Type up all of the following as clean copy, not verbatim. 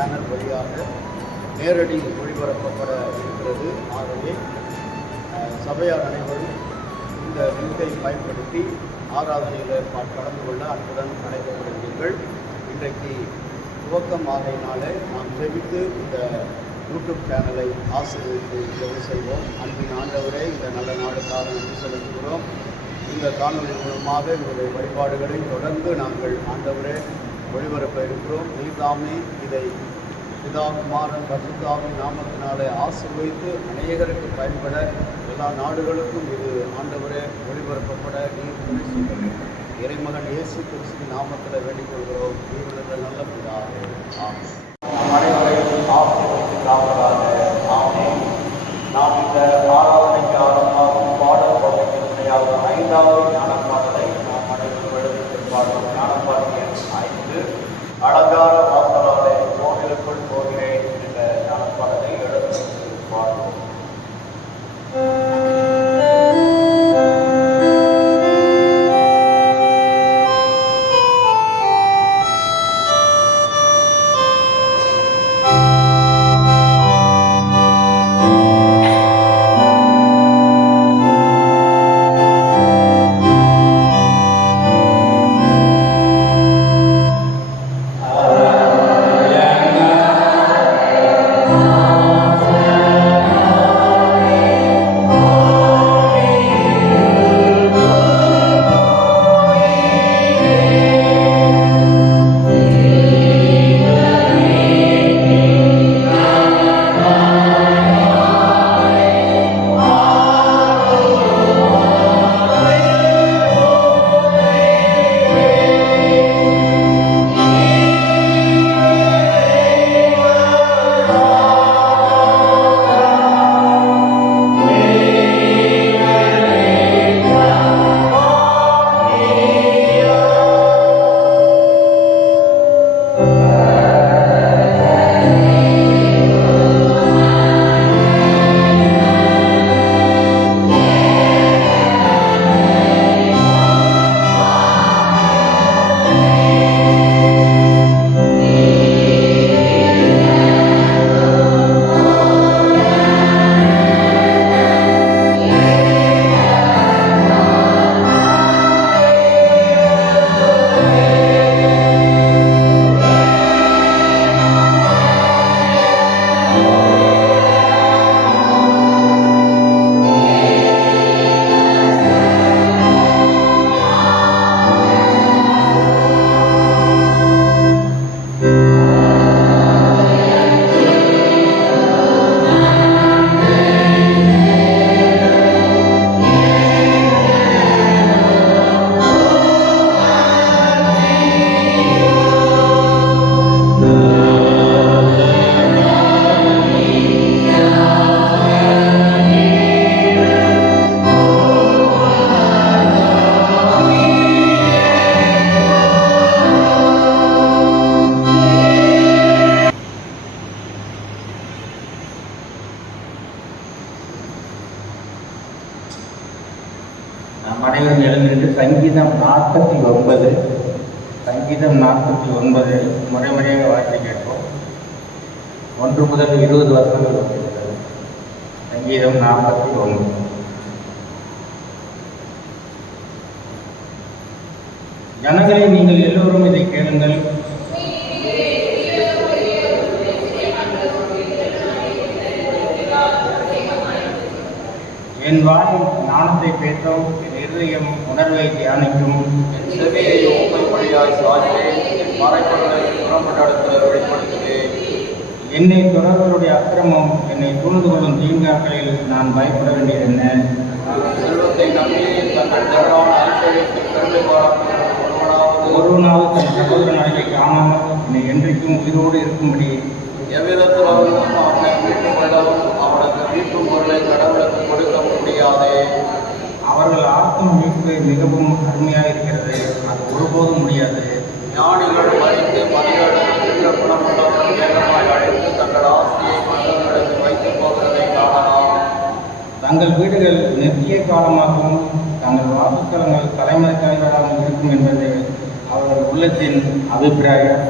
Channel வழியாக நேரடி ஒளிபரப்பப்பட இருக்கிறது. ஆகவே சபையார் அனைவரும் இந்த லிங்கை பயன்படுத்தி ஆராதனையில் கலந்து கொள்ள அன்புடன் அழைக்கப்படுகிறீர்கள். இன்றைக்கு துவக்கம் ஆகையினாலே நாம் ஜெபித்து இந்த யூடியூப் சேனலை ஆசீர்வதித்து ஜெபம் செய்வோம். அன்பின் ஆண்டவரே, இந்த நல்ல நாளுக்காக நன்றி செலுத்துகிறோம். இந்த காணொலி மூலமாக எங்களுடைய வழிபாடுகளை தொடர்ந்து நாங்கள் ஆண்டவரே ஒளிபரப்ப இருக்கிறோம். நீதாமே இதை பிதாகுமாரன் பரிசுத்தாவின் நாமத்தினாலே ஆசீர்வதித்து அநேகருக்கு பயன்பட எல்லா நாடுகளுக்கும் இது ஆண்டவரே ஒளிபரப்பப்பட நீர் துணை செய்வது இறைமகன் இயேசு கிறிஸ்துவின் நாமத்தில் வேண்டிக் கொள்கிறோம். நீர் நல்ல பிதாவே. ஆமென். அனைவரையும் ஆசீர்வதித்து காப்பதாக. ஆமென். நாம் இந்த ஆராதனைக்கு ஆரம்பமாகும் பாடல் பகுதியாக 5வது ஞானப்பாடலை நாம் அனைவரும் எழுதி பாடுவோம். ஞானப்பாடல் 5 அலங்கார வாசலாலே கோவிலுக்குள் போகிறேன் என்ற ஞானப்பாடலை எழுதி பாடுவோம். அனைவரும் எழுந்திருந்து சங்கீதம் 49 முறையாக வாசி கேட்போம். 1 முதல் 20 வசனங்கள் வருகிறது. சங்கீதம் 49. ஜனங்களே, நீங்கள் எல்லோரும் இதை கேளுங்கள். என் வாய் ஞானத்தை பேசும், என் இருதயம் உணர்வை தியானிக்கும். என் செவியை உண்மை வழியாய் சாய்த்தேன், என் மறைப்பொருளை புறப்படத்தில் வெளிப்படுத்துகிறேன். என்னை தொடர்புடைய அக்கிரமம் என்னை சூழ்ந்து கொள்ளும் தீங்காக்களில் நான் பயப்பட வேண்டியது என்ன? செல்வத்தை நம்பி தங்கள் திரளான ஐஸ்வர்யத்தில் பெருமை பாராட்டுகிற ஒருவனாவது தன் சகோதரன் அழகை காணாமல் என்னை என்றைக்கும் உயிரோடு இருக்கும்படி எவ்விதத்திலும் அவனை மீட்டுக் கொள்ளவும் அவனுக்கு மீட்டும் பொருளை கடவுளுக்கு கொடுக்க முடியாதே. அவர்கள் ஆத்ம மீட்பு மிகவும் அருமையாக இருக்கிறது, அது ஒருபோதும் முடியாது. ஞானிகள் மறித்து மனிதர்கள் குணமுள்ளவர்கள் வேகமாய் அழைத்து தங்கள் ஆசையை மற்றவர்களுக்கு வைத்து போகிறதை காணலாம். தங்கள் வீடுகள் நித்திய காலமாகவும் தங்கள் வாக்குத்தலங்கள் தலைமுறை தலைவராகவும் இருக்கும் என்பது அவர்கள் உள்ளத்தின் அபிப்பிராயம்.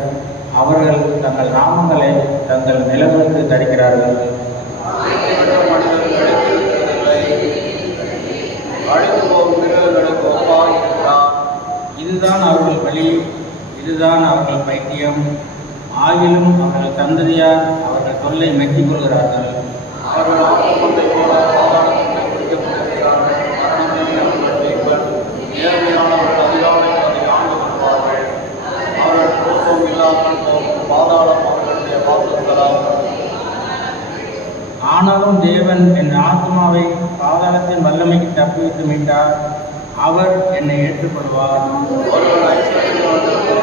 அவர்கள் தங்கள் நாமங்களை தங்கள் நிலவுக்கு தருகிறார்கள். அழிந்து போகும் மிருகங்களுக்கு ஒப்பாய் இருக்கிறார். இதுதான் அவர்கள் பலி, இதுதான் அவர்கள் பைத்தியம். ஆகிலும் அவர்கள் சந்ததியார் அவர்கள் சொல்லை மெச்சிக் கொள்கிறார்கள். அவர்கள் ஆத்மத்தை போல பாதாளத்தை குறிக்கப்பட்டிருக்கிறார்கள். மரணமே அவர்கள் மீட்பர். நேர்மையானவர்கள் அதிகாலை அதை ஆண்டு வருவார்கள். அவர்கள் கோபம் இல்லாமல் போகும் பாதாளம் அவர்களுடைய வாசல்களாகும். ஆனாலும் தேவன் என் ஆத்மாவை பாதாளத்தின் வல்லமைக்கு தப்பிவித்து மீட்டார். அவர் என்னை ஏற்றுக்கொள்வார். ஒருவன் ஐஸ்வர்யவான்களுக்கு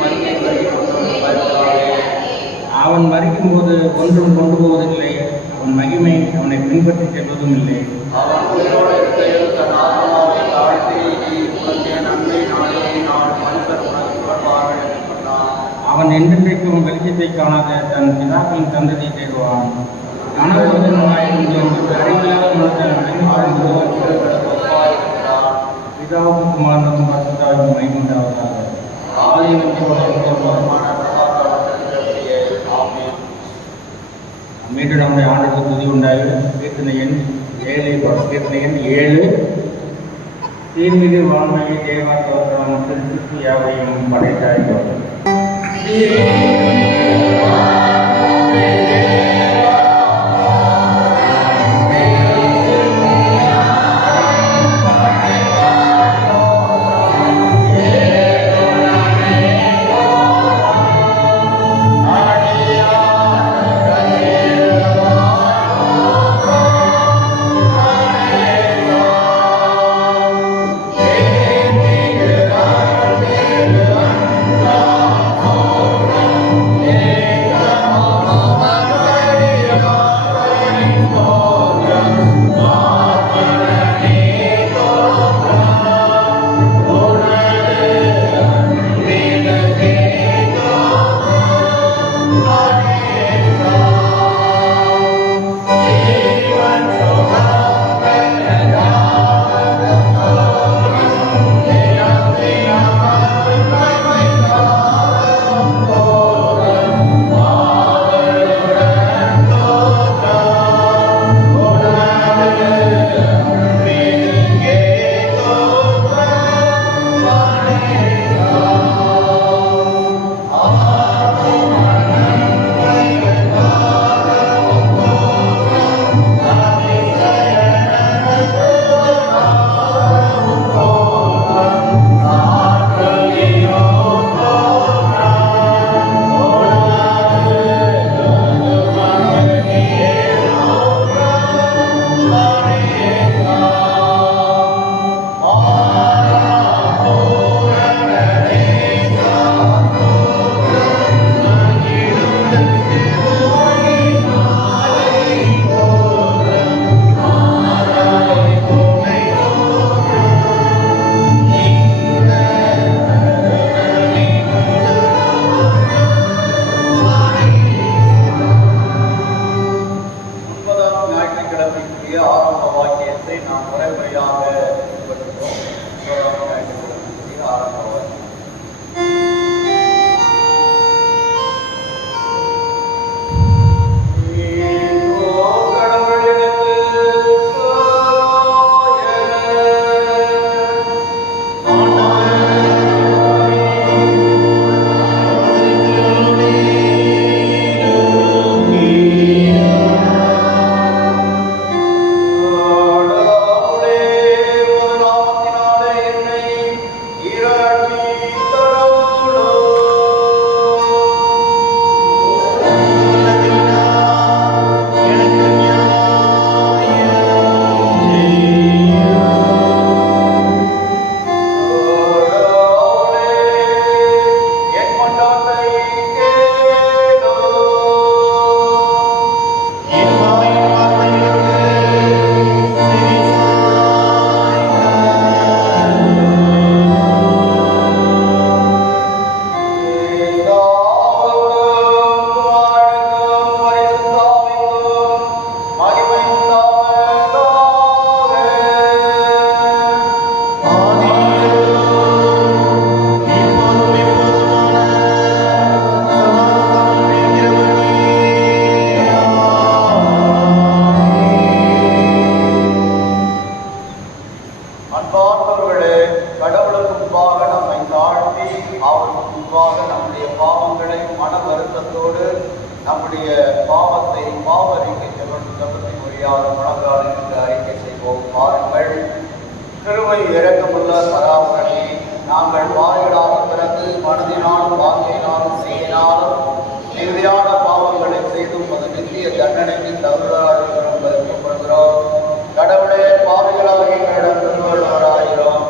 மகிமை கொண்டு பயப்படாதே. அவன் மறிக்கும்போது ஒன்றும் கொண்டு போவதில்லை. அவன் மகிமை அவனை பின்பற்றி செல்வதும் இல்லை. அவன் உயிரோடு இருக்கையில் தன் ஆத்மாவை தாழ்த்தி நீ உனக்கு நன்மை நாடினால் மனுஷர் உனக்கு புகழ்வார்கள் என்று சொன்னான். அவன் என்றென்றைக்கும் வெளிச்சத்தை காணாத தன் பிதாக்களின் சந்ததி தேடுவான். கனவுமாயிருந்தும் அறிவில்லாத மனுஷன் மிருகங்களுக்கு ஒப்பாய் இருக்கிறார். பிதாவுக்கும் குமாரனுக்கும் பரிசுத்தாவிற்கும் மகிமை உண்டாவதாக. மீண்டும் நம்முடைய ஆண்டுக்கு துதி உண்டாகி கீர்த்தனை எண் 7 தீர்மிகு வான்மையை தேவாத்தவர்களான திருச்சி யாவையும் படைத்தார்கள். Oh நம்முடைய பாவங்களை மன வருத்தத்தோடு நம்முடைய பாவத்தை பாவறிக்கை ஜபத்தின் வழியாக முழங்கால் என்று அறிக்கை செய்வோம். பாருங்கள், கிருபை இரக்கமுள்ள பராபரனே, நாங்கள் வாயிலாக பிறந்து மனதினாலும் வார்த்தையினாலும் செய்யினாலும் நிறுதியான பாவங்களை செய்தும் அது நித்திய தண்டனைக்கு தவறாகிறோம் வைக்கப்படுகிறோம். கடவுளே, பாவிகளாக எங்களிடம் திருவள்ளுவராகிறோம்.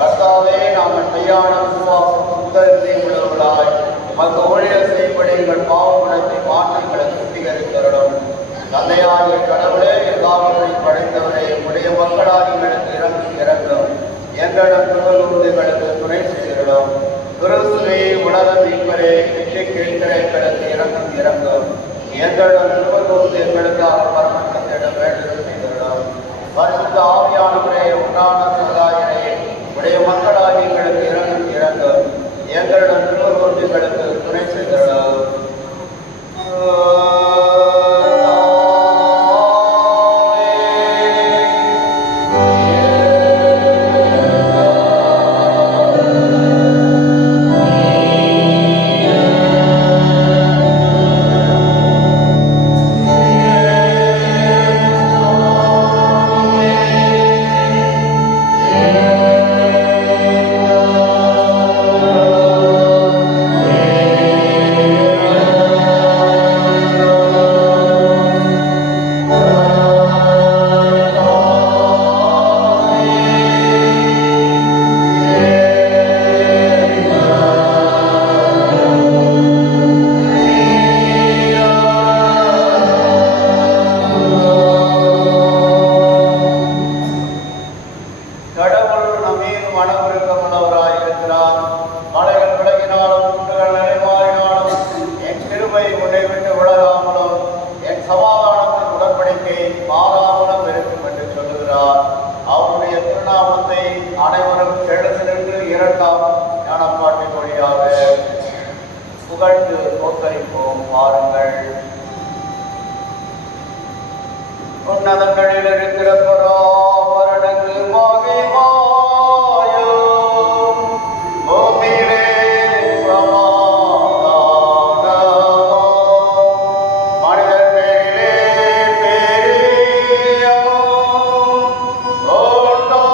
கர்த்தாவே, நாங்கள் மெய்யான விசுவாசம் உத்தரத்தை உள்ளவர்களாய் மற்ற ஊழியர் செய்யப்படி எங்கள் பாவ குணத்தை மாற்றங்களை சுத்திகரித்தரணும். தந்தையாகிய கடவுளே, எல்லாவற்றையும் படைத்தவரை உடைய மக்களாக எங்களுக்கு இறங்கும் எங்களிடம் திருவள்ளுவர்களுக்கு துணை செய்கிறோம். கிறிஸ்துவே, உலக மீட்பரே, பிச்சை கேட்கிற எங்களுக்கு இறங்கும் எங்களிடம் திருவள்ளுவது எங்களுக்காக பரமத்திடம் வேண்டுதல் செய்கிறோம். பரிசுத்த ஆவியானவரே, உண்டான சமுதாயரே, உடைய மக்களாக எங்களுக்கு இறங்கும் எங்களிடம் திருவள்ளுவது எங்களுக்கு துணை செய்கிறோம். புகழ்ந்து தோற்கடிப்போம். பாருங்கள், உன்னதங்களில் இருக்கிற பராபரனுக்கு மகிமாயோ, பூமியிலே சமாதானமோ, மனிதர் பேரிலே பெரியமோ உண்டாவதாக.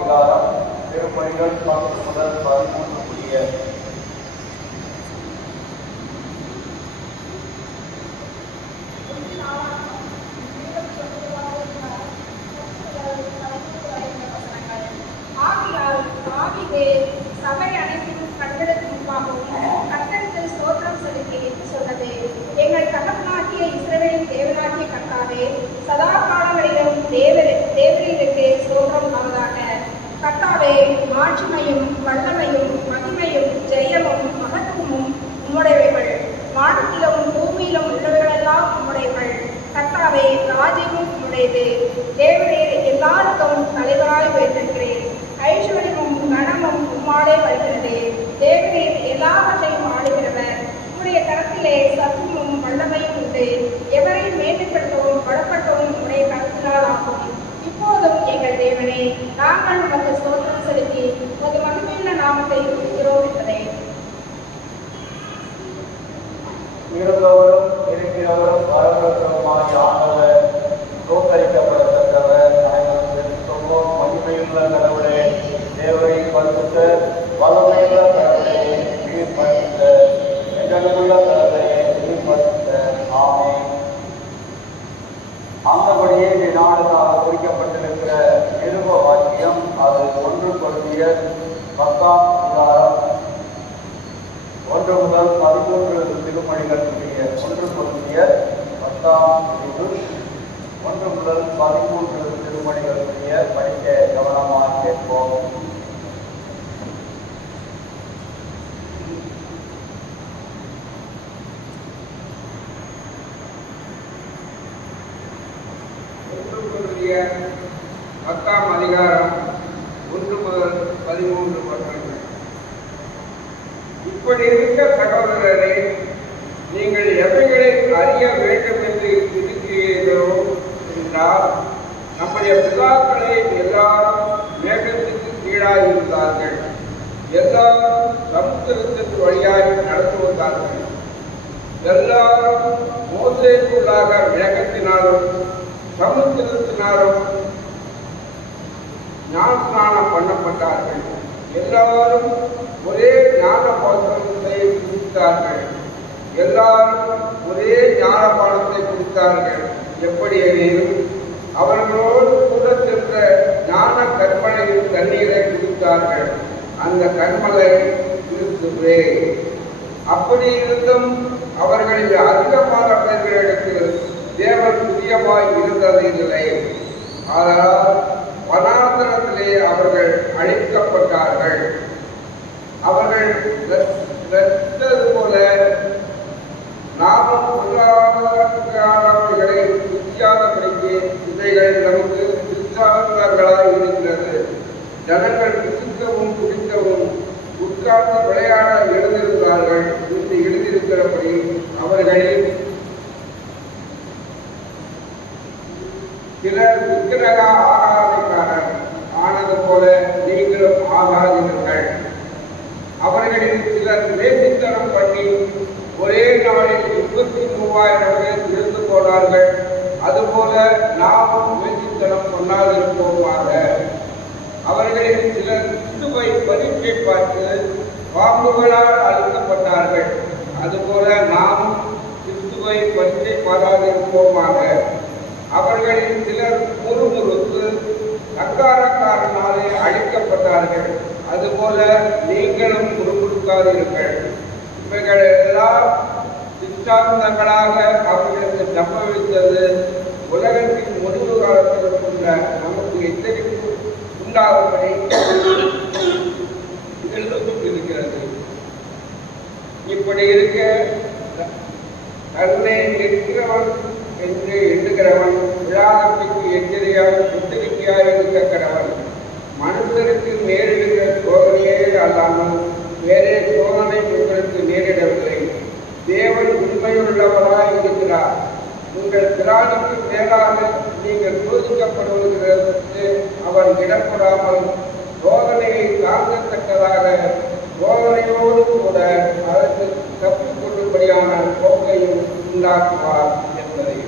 அதிகாரம் திருப்பணிகள் 10 முதல் 13 முடிய. சபை அனைத்திலும் கண்களுக்கு முன்பாகவும் கர்த்தருக்கு ஸ்தோத்திரம் செலுத்தி சொன்னது, எங்கள் தகப்பனாகிய இஸ்ரவேலின் தேவனாகிய கர்த்தாவே, சதா காலங்களிலும் தேவரீருக்கு ஸ்தோத்திரம் ஆவதாக. கர்த்தாவே, மாட்சிமையும் வல்லமையும் மகிமையும் ஜெயமும் மகத்துவமும் உம்முடையவைகள். வானத்திலும் பூமியிலும் உள்ளவைகளெல்லாம் உம்முடையவள். கர்த்தாவே, ராஜ்யமும் உம்முடையது. தேவரீர் எல்லாருக்கும் தலைவராய் வைத்திருக்கிறேன். ஐஸ்வர்யமும் கனமும் உம்மாலே வருகிறது. தேவரீர் எல்லாவற்றையும் ஆளுகிறவர். உம்முடைய கரத்திலே சத்துவமும் வல்லமையும் உண்டு. எவரையும் மேன்மைப்படுத்தவும் பலப்படுத்தவும் உம்முடைய கரத்தினால் ஆகும். இப்போதும் எங்கள் தேவனே, நாங்கள் உமக்கு ஸ்தோத்திரம் செலுத்தி உமது மகிமையுள்ள நாமத்தை துதிக்கிறோம் என்பதே. இருந்தவரும் இருக்கிறவரும் வரவருமாய் ஆண்டவர் தோற்கடிக்கப்படத்தக்கவர். அனைவரும் சொல்வோம். மகிமையுள்ள கடவுளே, தேவரை பரிசுத்த வல்லமையுள்ள கடவுளே, நீர் பரிசுத்த எங்களுள்ள கடவுளே, நீர் பரிசுத்த. ஆமென். அந்தபடியே நாளுக்காக குறிக்கப்பட்டிருக்கிற நிருப வாக்கியம் அது 1 Corinthians 10 அதிகாரம் 1 முதல் 13 திருமணிகள் உடைய. 1 Corinthians 10 பிரிவு 1 முதல் 13 திருமணிகள் உடைய படிக்க கவனமாக கேட்போம். பத்தாம் அதிகாரம் 1 முதல் 13 வசனங்கள். இப்படி இருக்க சகோதரரை, நீங்கள் எவைகளை அறிய வேண்டும் என்று இருக்கிறீர்களோ என்றால், நம்முடைய பிதாக்களை எல்லாரும் மேகத்துக்கு கீழாய் இருந்தார்கள். எல்லாரும் சமுத்திரத்திற்கு வழியாய் நடந்து வந்தார்கள். எல்லாரும் மோசேக்குள்ளாக மேகத்தினாலும் சமுத்திரத்தினாலும் ஞானஸ்நானம் பண்ணப்பட்டார்கள். எல்லாரும் ஒரே ஞான பாத்திரத்தை குடித்தார்கள். எல்லாரும் ஒரே ஞானபானத்தை குடித்தார்கள். எப்படி எனில், அவர்களோடு கூட சென்ற ஞான கண்மலையின் தண்ணீரை குடித்தார்கள். அந்த கண்மலை கிறிஸ்துவே. அப்படி இருந்தும் அவர்களில் அதிகமான பேர்களுக்கு தேவன் பிரியமாய் இருந்ததில்லை. ஆனால் வனாந்தரத்திலே அவர்கள் அழிக்கப்பட்டார்கள். அவர்கள் ரசித்தது போல நாமும் பொருளாதாரங்களை ருச்சியாதபடிக்கு இவைகள் நமக்கு உற்சாகங்களாய் இருக்கிறது. ஜனங்கள் புசிக்கவும் குடிக்கவும் உட்கார்ந்து விளையாட எழுந்திருந்தார்கள் என்று எழுதியிருக்கிறபடி அவர்களில் சிலர் விக்கிரக ஆராதனைக்காரர் ஆனது போல நீங்களும் ஆகாதீர்கள். அவர்களில் சிலர் வேசித்தனம் பண்ணி ஒரே நாளில் 23,000 பேர் இருந்து போனார்கள். அதுபோல நாமும் வேசித்தனம் பண்ணாதிருப்போமாக. அவர்களில் சிலர் கிறிஸ்துவை பரீட்சை பார்த்து பாம்புகளால் அழிக்கப்பட்டார்கள். அதுபோல நாமும் கிறிஸ்துவை பரீட்சை பாராதிருப்போமாக. அவர்களில் சிலர் முறுமுறுத்து சங்காரக்காரனாலே அழிக்கப்பட்டார்கள். அதுபோல நீங்களும் முறுமுறுக்காதீர்கள். இவைகள் எல்லாம் சித்தாந்தங்களாக அவர்களுக்கு சம்பவித்தது உலகத்தின் முடிவு காலத்திற்குள்ள நமக்கு எச்சரிப்பு உண்டாகும்படி எழுதப்பட்டிருக்கிறது. இப்படி இருக்க தன்னை நிற்கிறவன் என்று எண்ணுகிறவன் விழாதப்பிற்கு எச்சரிக்கையாய் இருக்க கடவன். மனுஷருக்கு நேரிடுகிற சோதனையே அல்லாமல் வேறே சோதனை உங்களுக்கு நேரிடவில்லை. தேவன் உண்மையுள்ளவராய் இருக்கிறார். உங்கள் திராணிக்கு மேலாக நீங்கள் சோதிக்கப்படுவதற்கு அவர் இடப்படாமல் சோதனையை தாங்கத்தக்கதாக சோதனையோடு கூட அதற்கு தப்பிக்கொள்ளும்படியான போக்கையும் உண்டாக்குவார் என்பதை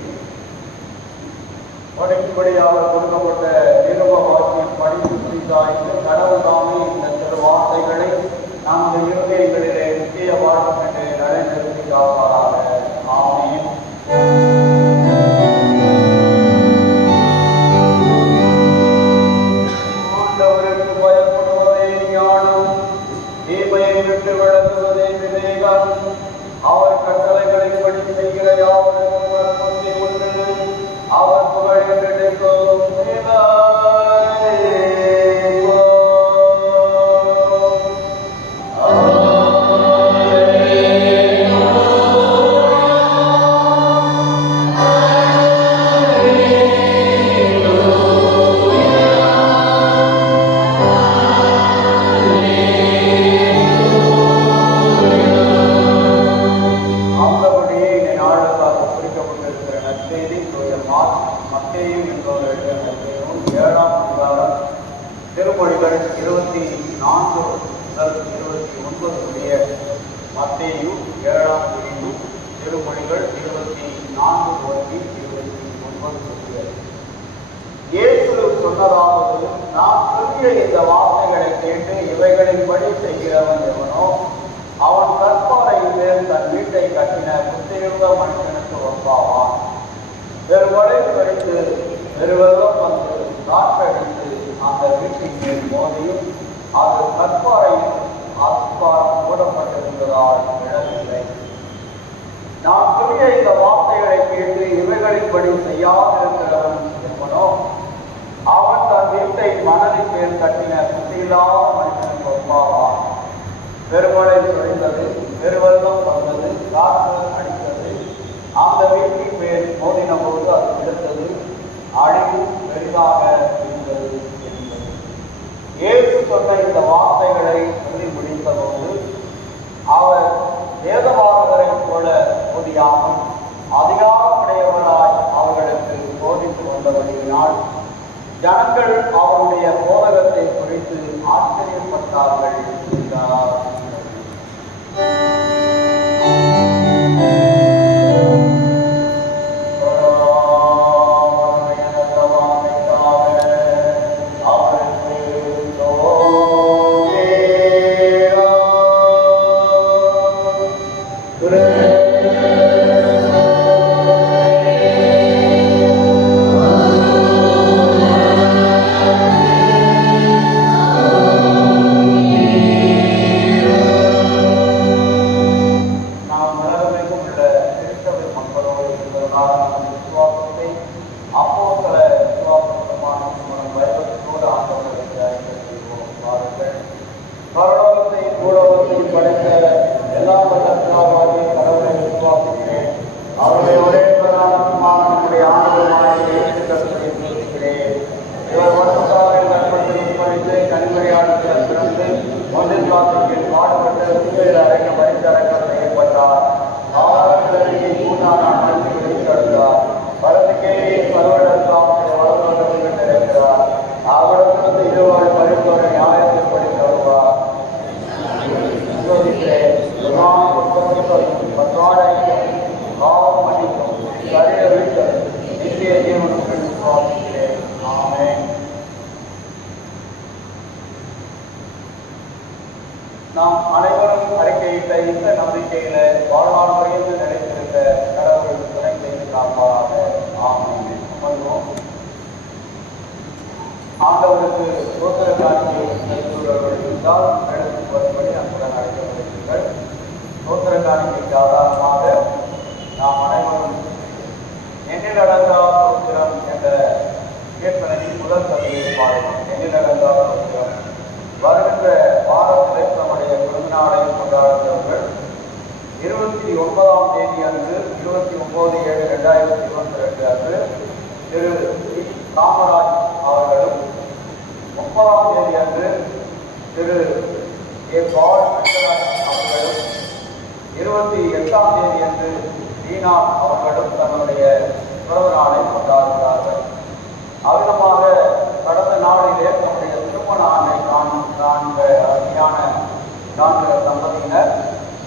படிக்கும்படியாக கொடுக்கப்பட்ட நிருப வாக்கியம் படித்து குறித்தாய்ந்து கடவுள் தாமே இந்த திருவார்த்தைகளை நமது இருதயங்களிலே முக்கிய வாழ்வு என்று நிலைநிறுத்தி காப்பாராக. ஆமென். ஆண்டவருக்கு பயப்படுவதே ஞானம், தீமையை விட்டு விலகுவதே விவேகம். அவர் கட்டளைகளின்படி செய்கிற யாவருக்கும் நற்புத்தி உண்டு. அவர் புகழ் என்றெடுக்கும் திருமொழிகள் 24 முதல் 29 முடிய. மத்தேயு 7ஆம் பிரிவு திருமொழிகள் 24 தொடங்கி 29 முடிய. இயேசு சொன்னதாவது, நான் சொல்லிய இந்த வார்த்தைகளை கேட்டு இவைகளின்படி செய்கிறவன் எவனோ அவன் கற்பாறையின் மேல் தன் வீட்டை கட்டின புத்தியுள்ள மனுஷனுக்கு ஒப்பாவான். பெருமழை பெய்து பெருவெள்ளம் வந்து காற்றடித்து அந்த வீட்டின் மேல் மோதியும் அது கற்பாறையில் ஆஸ்பாரம் மூடப்பட்டிருந்ததால் விழவில்லை. நான் சொல்லிய இந்த வார்த்தைகளை கேட்டு இவைகளின்படி செய்யாதிருக்கிறவன் எவனோ அவன் தன் வீட்டை மணலின் மேல் கட்டின புத்தியில்லாத மனுஷனுக்கு ஒப்பாவான். பெருமழை பொழிந்தது, பெருவெள்ளம் வந்தது, காற்று அடித்தது, அந்த வீட்டின் மேல் மோதின போது அது விழுந்தது, அழிவு பெரிதாக இருந்தது என்பது. இயேசு சொன்ன இந்த வார்த்தைகளை சொல்லி முடித்தபோது அவர் வேதவாதகரைப் போல போதியாமல் அதிகாரமுடையவராய் அவர்களுக்கு போதித்து வந்தபடியினால் ஜனங்கள் அவருடைய போதகத்தை குறித்து ஆச்சரியப்பட்டார்கள் என்றார். நாம் அனைவரும் அறிக்கையிட்ட இந்த நம்பிக்கையில வாழ்நாள் வரையில் நிலைத்திருக்க கடவுள் துணை செய்து காப்பாராக. ஆமென். அமர்வோம். ஆண்டவருக்கு சோதர காட்சியை செலுத்துபவர்கள் இருந்தால் எடுத்து வரும்படி அன்புடன் அழைக்கப்படுகிறீர்கள். சோதர காட்சிக்கு ஆதாரமாக நாம் அனைவரும் எண்ணிலடங்கா சோத்திரம் என்ற கீர்த்தனையின் முதல் கவியை பாடுவோம். எண்ணிலடங்கா சோத்திரம். வருகின்ற வாரத்திலே நம்முடைய பிறந்தநாளை கொண்டாடுகிறவர்கள் 29ஆம் தேதி அன்று 29/7/2022 அன்று திரு காமராஜ் அவர்களும், 30ஆம் தேதி அன்று திரு பால் அவர்களும், 28ஆம் தேதி அன்று தீனா அவர்களும் தன்னுடைய பிறந்த நாளை கொண்டாடுகிறார்கள். அவ்விதமாக கடந்த நாளிலே நம்முடைய திருமண ஆண்டை காண்க அருமையான 4 தம்பதியினர்,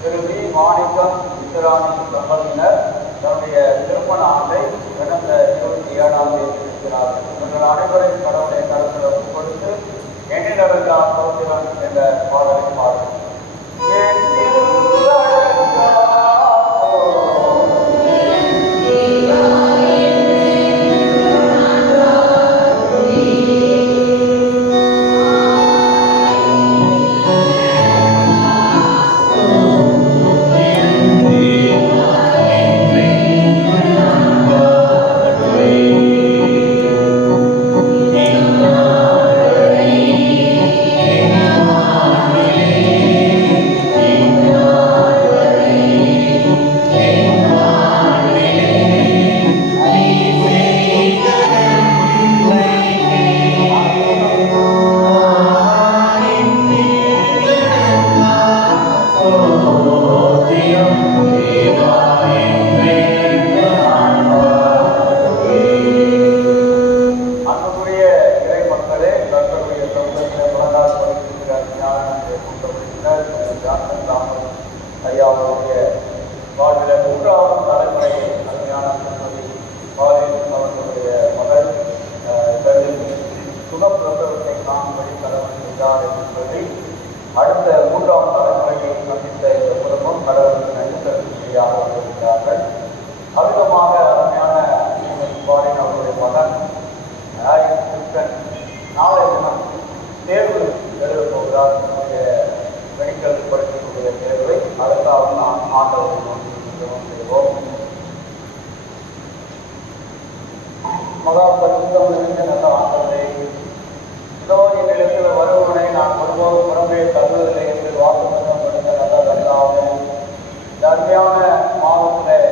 திரு வி மாணிக்கம் இஸ்ராணி தம்பதியினர் தன்னுடைய திருமண ஆண்டை கடந்த 27ஆம் தேதி இருக்கிறார்கள். இவர்கள் அனைவரையும் கடவுளை கருத்தில் கொடுத்து எண்ணிலடங்கா சோத்திரம் என்ற பாடலை பாடும். அடுத்த 3ஆம் தலைமுறையை சந்தித்த இந்த குடும்பம் கடவுளுக்கு நன்றி செலுத்தும்படியாக வந்திருக்கிறார்கள். அமிதமாக அருமையான பாலின் அவருடைய மகன் நாளைய தினம் தேர்வு எழுதப் போகிறார். தன்னுடைய மெடிக்கல் படிக்கக்கூடிய தேர்வை அதற்காக நான் ஆண்டவரை நோக்கி செய்வோம். மகா பரிசுத்தம் நிறைந்த நல்ல ஆண்டவரே, இதோ என்னிடத்தில் வருவனை நான் ஒருபோதும் புறம்பே தருவதில்லை என்று வாக்குமூலம் கொடுத்த நல்ல கருத்தாக தர்மையான மாதத்தில்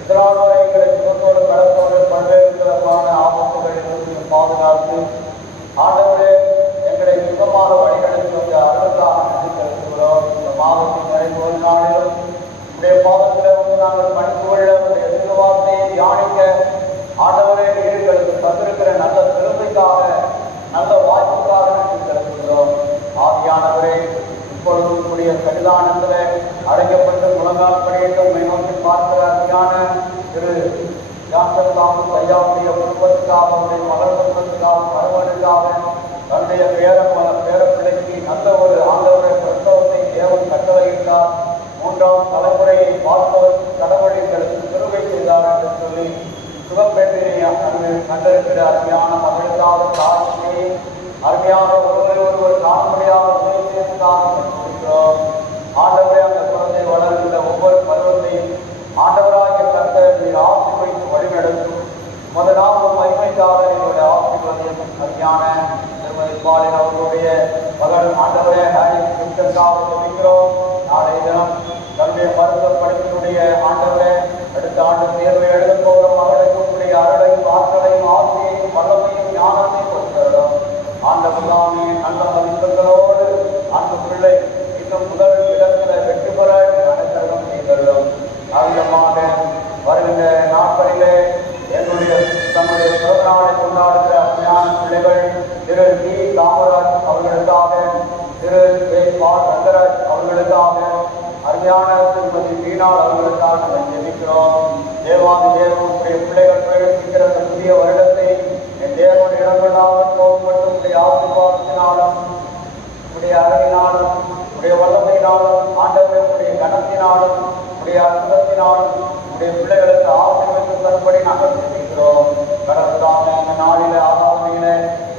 எதிரானவரை எங்களை சுகத்தோடு கடத்தோடு பல்வேறு விதமான ஆபத்துகளிலிருந்து பாதுகாத்து ஆண்டவரே எங்களை சுகமாக வழிநடத்தி வந்த அருளுக்காக நன்றி செலுத்துகிறோம். இந்த மாதத்தின் நிறைந்த ஒரு நாளிலும் உடைய பாதத்தில் வந்து நாங்கள் பணிந்து கொள்ள உடைய திருவார்த்தையை தியானிக்க ஆண்டவரே எங்களுக்கு தந்திருக்கிற நல்ல பெருமைக்காக நல்ல வாய்ப்புக்காக நன்றி செலுத்துகிறோம். ஆவியானவரே, இப்பொழுது உங்களுடைய சன்னிதானத்தில் அழைக்கப்பட்டு முழங்கால் படியேற்றம் நோக்கி பார்க்கிற அருமையான திரு ஜான்சன் தாமஸ் ஐயாவுடைய குடும்பத்துக்காக, அவருடைய மகள் குடும்பத்துக்காக, மருமகளுக்காக, தன்னுடைய பேர பிள்ளைக்கு நல்ல ஒரு ஆண்டவரை பிரசவத்தை தேவன் கட்டளையிட்டார். 3ஆம் தலைமுறையை பார்ப்பவர் கடவுளுக்கு திருவை செய்தார் என்று சொல்லி சுகப்பேற்றினை கண்டிருக்கிற அருமையான மகளுக்காக தாய்மையை அருமையாக ஒருவர் காண முடியாத உதவிக்காக கொடுக்கிறோம். ஆண்டவரே, அந்த குழந்தை வளர்கின்ற ஒவ்வொரு பருவத்தையும் ஆண்டவராகிய கர்த்தர் நீர் ஆசி வைத்து வழிநடத்தும். முதலாவது மகிமைக்காக எங்களுடைய ஆசீர்வாதம் அருமையான திருமதி பாலின் அவர்களுடைய மகள் ஆண்டவரே ஹாரி கிருஷ்ணனுக்காக சொல்கிறோம். நாளைய தினம் தன்னுடைய மருத்துவ படிப்பினுடைய ஆண்டவரே அடுத்த ஆண்டு தேர்வை எழுதப் போகிற மகளுக்கு உடைய அருளையும் ஆற்றலையும் ஆசையையும் வல்லமையும் ஞானத்தையும் கொடுக்கிறோம். ஆண்டவர்தாமே நல்ல மதிப்பெண்களோடு அந்த பிள்ளை இன்னும் முதல் இடத்துல வெற்றி பெற அனைத்தரும் செய்கிறோம். அதிகமாக வருகின்ற நாட்களிலே என்னுடைய தன்னுடைய பிறந்தநாளை கொண்டாடுகிற அருமையான பிள்ளைகள் திரு டி காமராஜ் அவர்களுக்காக, திரு ரங்கராஜ் அவர்களுக்காக, அருமையான திருமதி வீணாள் அவர்களுக்காக நாங்கள் ஜெபிக்கிறோம். தேவாதி தேவனுடைய பிள்ளைகள் பிரவேசிக்கிற புதிய வருடத்தை என் தேவனுடைய இடங்களாலும் போகப்பட்டு உடைய ஆசீர்வாதத்தினாலும் உடைய அழகினாலும் உடைய வல்லமையினாலும் ஆண்டவருடைய கனத்தினாலும் உடைய அற்புதத்தினாலும் உடைய பிள்ளைகளுக்கு ஆசீர்வதித்து தரும்படி நாங்கள் ஜெபிக்கிறோம். கடவுளான இந்த நாளில ஆராதனையில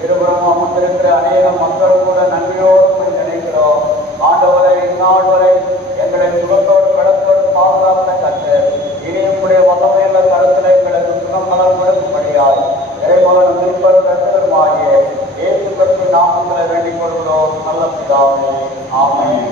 இருபுறம் அமர்ந்திருக்கிற அநேக மக்கள் கூட நன்றியோடு நினைக்கிறோம். ஆண்டவரை இந்நாள் வரை எங்களை சுகத்தோடு கடத்தோடு பாதுகாத்த கர்த்தர் இனியும் உடைய வல்லமையுள்ள கருத்தில் எங்களுக்கு சுகம் நலம் கொடுக்கும்படியாய் இறைமகன் மீட்பர் கர்த்தருமாகிய இயேசு கிறிஸ்து நாமத்தில் வேண்டிக் கொள்கிறோம். நல்ல பிதாவே, ஆமென்.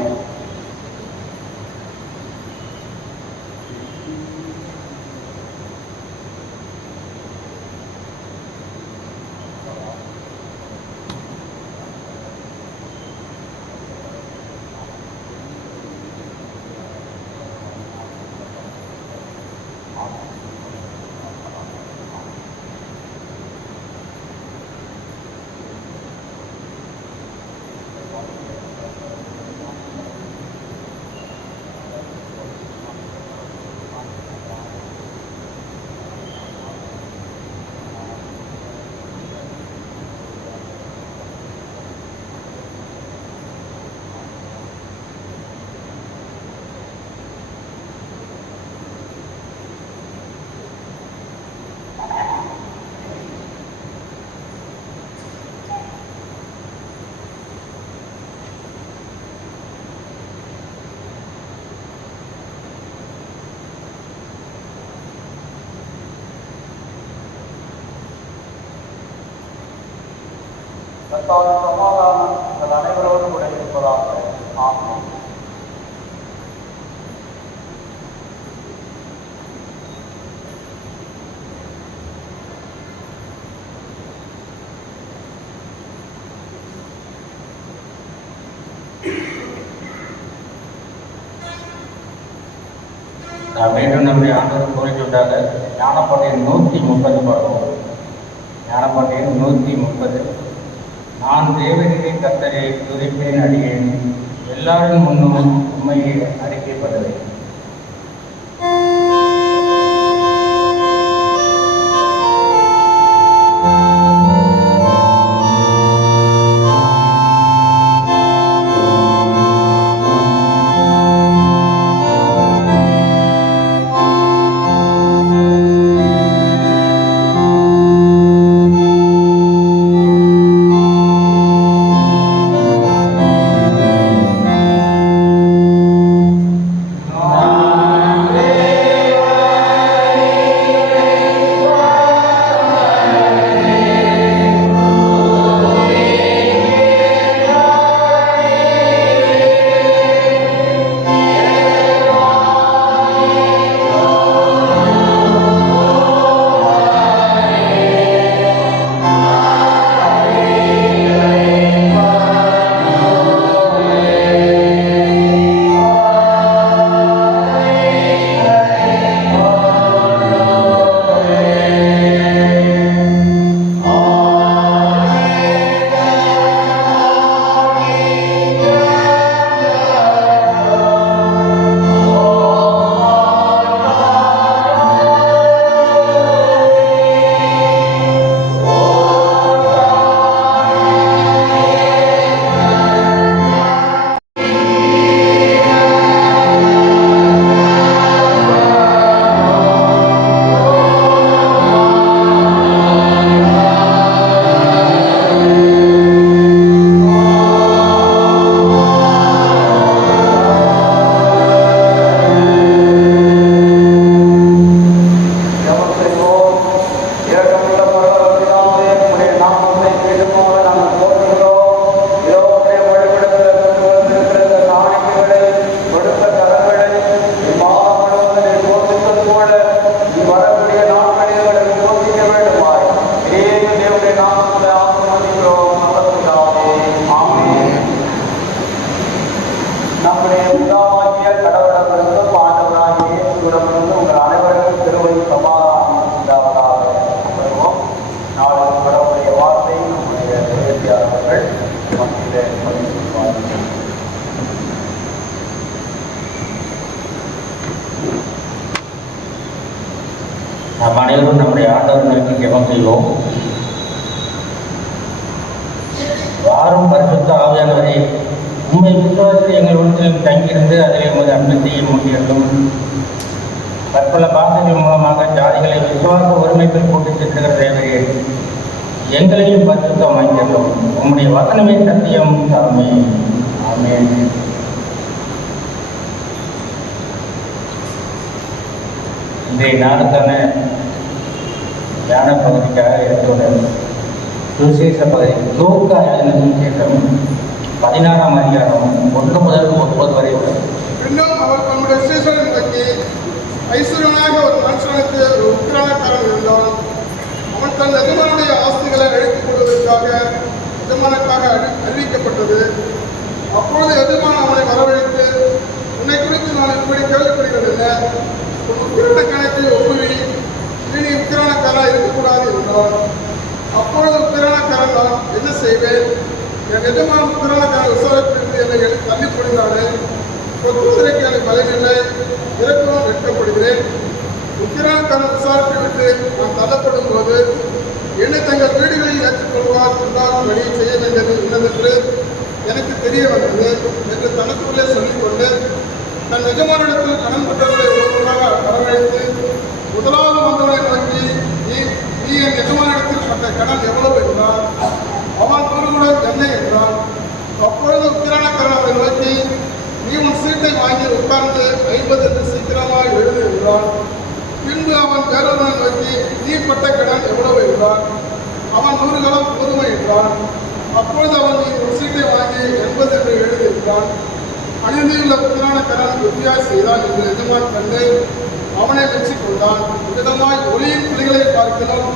கர்த்தாவின் சமாதானம் உங்கள் அனைவரோடும் கூட இருப்பதாக. ஆமென். நாம் மீண்டும் நம்முடைய ஆண்டவர் கூறிவிட்டாங்க. ஞானப்பாட்டின் 130 பார்ப்போம். ஞானப்பாட்டின் 130. நான் தேவனுடைய கர்த்தரை துதிப்பேன் அடியேன், எல்லாரும் முன்னும் உண்மையை அறிக்கைப்படுவேன். நாம் அனைவரும் நம்முடைய ஆண்டவர் நோக்கி ஜெபம் செய்வோம். வாரும் பரிசுத்த ஆவியானவரே, உண்மை விசுவாசத்தை எங்கள் உள்ளத்தில் தங்கியிருந்து அதில் எமது அன்பத்தையை மூட்டியிருக்கும். பற்பல பாசங்கள் மூலமாக ஜாதிகளை விசுவாச ஒருமைப்பில் கூட்டிச் சென்றுகிற தேவரே, எங்களையும் பரிசுத்தம் வாங்கியிருக்கும். உம்முடைய வசனமே சத்தியம் தாமே. ஆமென். இன்றைய நாளுக்கான தியான பகுதிக்காக எடுத்துள்ளது சுவிசேஷ பகுதி. லூக்கா எழுதின சுவிசேஷம் 16ஆம் அதிகாரம் 1 முதல் 9 வரை உள்ளது. இன்னும் அவர் தம்முடைய சீசனை நோக்கி, ஐஸ்வர்யனாக ஒரு மனுஷனுக்கு ஒரு உக்கிரானக்காரன் இருந்தான். அவன் தன் எஜமானுடைய ஆஸ்திகளை அழித்துக் கொள்வதற்காக எஜமானுக்காக அறிவிக்கப்பட்டது. அப்பொழுது எஜமான் அவனை வரவழைத்து, உன்னை குறித்து நான் இப்படி கேள்விப்படுகிறது என்ன? உன் உக்கிரான கணக்கை ஒப்புவி, நீ உக்கிரானக்காரனாக இருக்கக்கூடாது என்றான். அப்பொழுது உக்கிரானக்காரன், நான் என்ன செய்வேன்? என் எஜமான் உக்கிரானக்காரன் விசாரிப்பிற்கு என்னை தள்ளி போடுகிறானே. கொத்துவதற்கு எனக்கு பலனில்லை, இறக்கவும் வெட்கப்படுகிறேன். உக்கிரானக்காரன் விசாரிப்பை விட்டு நான் தள்ளப்படும் போது என்னை தங்கள் வீடுகளில் ஏற்றுக்கொள்வார் என்றால் வழியை செய்ய வேண்டியது என்னதென்று எனக்கு தெரிய வந்தது என்று தனக்குள்ளே சொல்லிக்கொண்டு தன் எஜமானிடத்தில் கடன் பெற்றவர்களை ஒவ்வொன்றாக வரவழைத்து முதலாவது வந்தவனை நோக்கி, நீ என் எஜமானிடத்தில் பட்ட கடன் எவ்வளவு என்றான். அவன் குருகுடன் என்ன என்றான். அப்பொழுது உக்கிரானக்காரன் அவரை நோக்கி, நீ உன் சீட்டை வாங்கி உட்கார்ந்து 50 என்று சீக்கிரமாக எழுது என்றான். பின்பு அவன் வேறொருவனை நோக்கி, நீ பட்ட கடன் எவ்வளவு என்றான். அவன் 100 கலம் கோதுமை என்றான். அப்பொழுது அவன் ஒரு சீட்டை வாங்கி 80 என்று எழுதியிருக்கிறான். அநீதியுள்ள உக்கிரானக்காரன் உறுதியாய் செய்தான் என்று எஜமான் கண்டு அவனை வெற்றி கொண்டான். விதமாய் ஒளியின் பிள்ளைகளை பார்க்கலாம்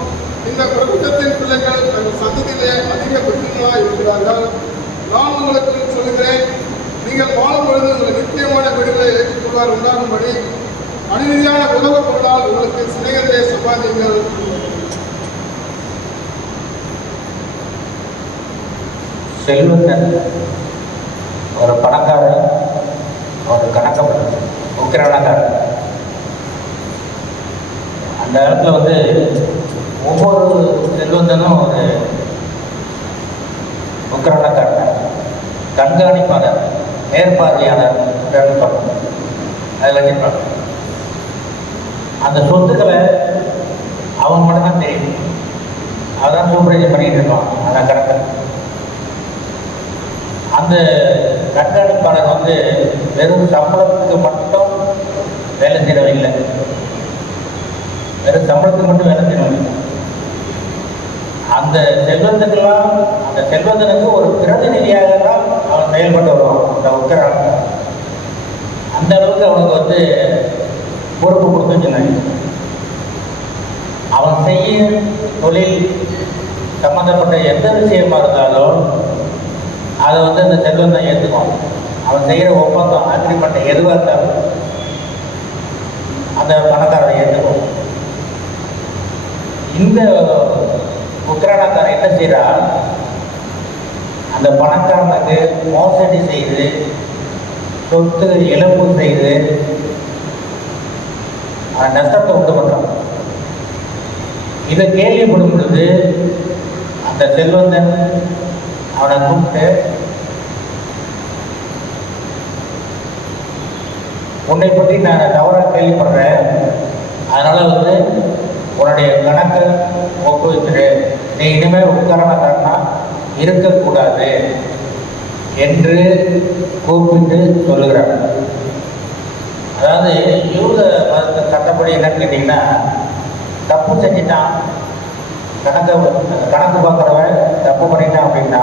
இந்த பிரபுத்தத்தின் பிள்ளைகள் தங்கள் சந்ததியிலே அதிக புத்திரர்களாய் இருக்கிறார்கள். நான் உங்களுக்கு சொல்லுகிறேன், நீங்கள் வாழும் பொழுது உங்கள் நிச்சயமான வீடுகளை ஏற்றுக்கொள்வார் உண்டாகும்படி அநீதியான உலகப் பொருளால் உங்களுக்கு சிநேகத்தை சம்பாதிங்கள். செல்வந்தன் ஒரு பணக்காரன், ஒரு கணக்கப்பட்ட உக்கிரானக்காரன். அந்த இடத்துல வந்து ஒவ்வொரு செல்வந்தனும் ஒரு உக்கிரானக்காரன், கண்காணிப்பாளர், மேற்பார்வையாளர் அதில் வச்சிருப்பாங்க. அந்த சொத்துக்களை அவன் மட்டும் தான் தெரியும். அதான் சூப்பர்வைசர் பண்ணிட்டு இருப்பான் அந்த கணக்கு. அந்த கண்காணிப்பாளர் வந்து வெறும் சம்பளத்துக்கு மட்டும் வேலை செய்யறவன் இல்லை, வெறும் சம்பளத்துக்கு மட்டும் வேலை செய்யறவன் இல்லை. அந்த செல்வந்தனுக்கெல்லாம் அந்த செல்வந்தனுக்கு ஒரு பிரதிநிதியாக தான் அவன் செயல்பட்டு வருவான். அந்த உக்கரான அந்த அளவுக்கு அவனுக்கு வந்து பொறுப்பு கொடுத்து வச்சுருந்தாங்க. அவன் செய்ய தொழில் சம்மந்தப்பட்ட எந்த விஷயமா இருந்தாலும் அதை வந்து அந்த செல்வந்தன் ஏற்றுக்குவான். அவன் செய்கிற ஒப்பந்தம் அக்ரிமெண்ட் எதுவாக இருந்தாலும் அந்த பணக்காரனை ஏற்றுக்குவான். இந்த உக்கிரானக்காரன் என்ன செய்கிறான், அந்த பணக்காரனுக்கு மோசடி செய்து சொத்து இழப்பு செய்து நஷ்டத்தை உண்டு பண்ணுறான். இதை கேள்விப்படும் பொழுது அந்த செல்வந்தன் அவனை கூப்பிட்டு, உன்னை பற்றி நான் தவறாக கேள்விப்படுறேன், அதனால் வந்து உன்னுடைய கணக்கை ஒப்புவிச்சிடு, நீ இனிமேல் உட்காரணக்காரனா இருக்கக்கூடாது என்று கூப்பிட்டு சொல்லுகிறார். அதாவது யூத மதத்தை சட்டப்படி என்னன்னு கேட்டிங்கன்னா, தப்பு செஞ்சிட்டான், கணக்கு பார்க்குறவன் தப்பு பண்ணிட்டான் அப்படின்னா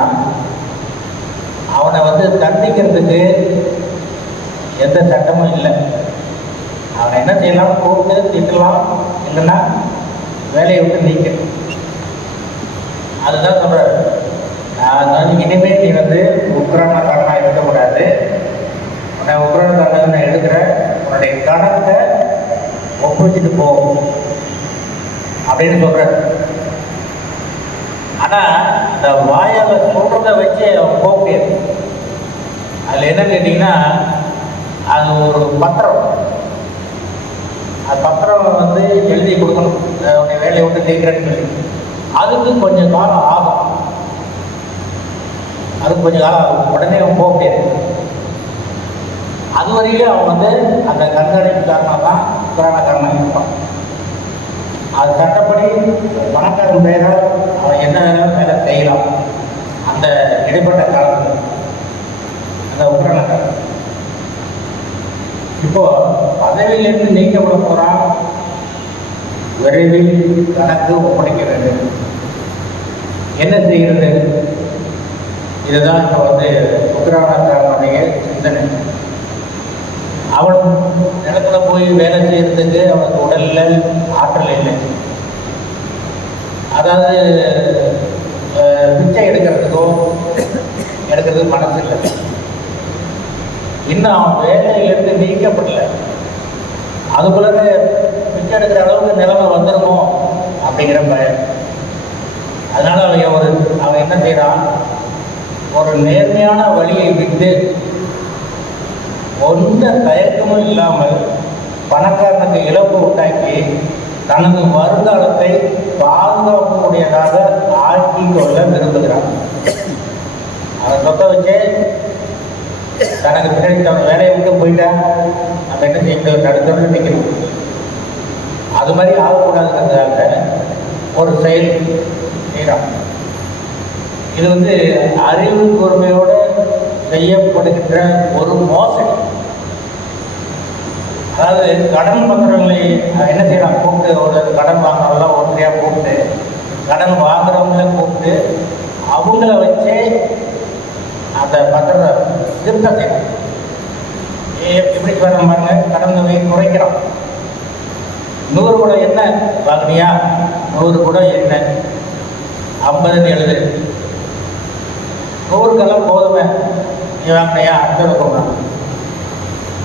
அவனை வந்து தண்டிக்கிறதுக்கு எந்த சட்டமும் இல்லை. அவனை என்ன செய்யலாம், கூப்பிட்டு திட்டலாம், இல்லைன்னா வேலையை விட்டு நீக்கணும். அதுதான் சொல்கிறார். அதனால இனிமேல் நீ வந்து உக்கிரானக்காரனாக இருக்கக்கூடாது, உன்னை உக்கிரானக்காரன் நான் எடுக்கிறேன், உன்னுடைய கணக்கை ஒப்புவிச்சுட்டு போகும் அப்படின்னு சொல்கிறார். ஆனால் அந்த வாயால் சொல்கிறத வச்சு அவன் போக முடியாது. அதில் என்ன கேட்டிங்கன்னா, அது ஒரு பத்திரம், அது பத்திரம் வந்து எழுதி கொடுக்கணும், உன்னை வேலையை விட்டு நீக்கிறேன்னு சொல்லி. அதுக்கு கொஞ்சம் காலம் ஆகும், அதுக்கு கொஞ்சம் காலம் ஆகும், உடனே அவன் போக முடியாது. அது வரையிலும் அவன் வந்து அந்த கண்காணிப்புக்காரனாக தான் உக்கிரானக்காரனாக இருப்பான். அது சட்டப்படி பணக்காரன் பெயரால் அவன் என்ன வேலை செய்யலாம் அந்த இடைப்பட்ட காலத்தில் அந்த உக்கிரானக்காரன். இப்போ பதவியிலிருந்து நீக்கப்பட போகிறான், விரைவில் கணக்கு ஒப்படைக்க வேண்டும். என்ன செய்கிறது? இதுதான் இப்போ வந்து உக்கிரானக்காரனுடைய சிந்தனை. அவன் நிலத்துல போய் வேலை செய்யறதுக்கு அவனுக்கு உடலில் ஆற்றல் இல்லை. அதாவது பிச்சை எடுக்கிறதுக்கு மனசு இல்லை. இன்னும் அவன் வேலையிலிருந்து நீக்கப்படல, அதுக்குள்ள பிச்சை எடுக்கிற அளவுக்கு நிலைமை வந்துடுமோ அப்படிங்கிற பயம். அதனால அவன் என்ன செய்யறான், ஒரு நேர்மையான வழியை விட்டு எந்த தயக்கமும் இல்லாமல் பணக்காரனுக்கு இழப்பு உண்டாக்கி தனது வருங்காலத்தை பாதுகாக்கக்கூடியதாக ஆக்கி கொள்ள விரும்புகிறான். அவன் சொத்தை வச்சு தனக்கு பின்னாடி தன் வேலையை விட்டு போயிட்டான், அந்த என்ன செய்ய நடுத்தொடர்ந்து நிற்கணும். அது மாதிரி ஆகக்கூடாதுங்கிறதுக்காக ஒரு செயல் செய்கிறான். இது வந்து அறிவு கூர்மையோடு செய்யப்படுகின்ற ஒரு மோசடி. அதாவது கடன் பத்திரங்களை என்ன செய்யலாம், கூப்பிட்டு ஒரு கடன் வாங்குறவங்களாம் ஒன்றையாக கூப்பிட்டு கடன் வாங்குறவங்கள கூப்பிட்டு அவங்கள வச்சே அந்த பத்திர திருத்தம் செய்யணும். எப்படி சொல்ல பாருங்க, கடந்ததை குறைக்கிறோம். 100 குடம் எண்ணெய் வாங்கினியா, 100 குடம் எண்ணெய் 50 எழுது. 100 கலம் கோதுமை நீ வாங்கினியா, 50 குடம்.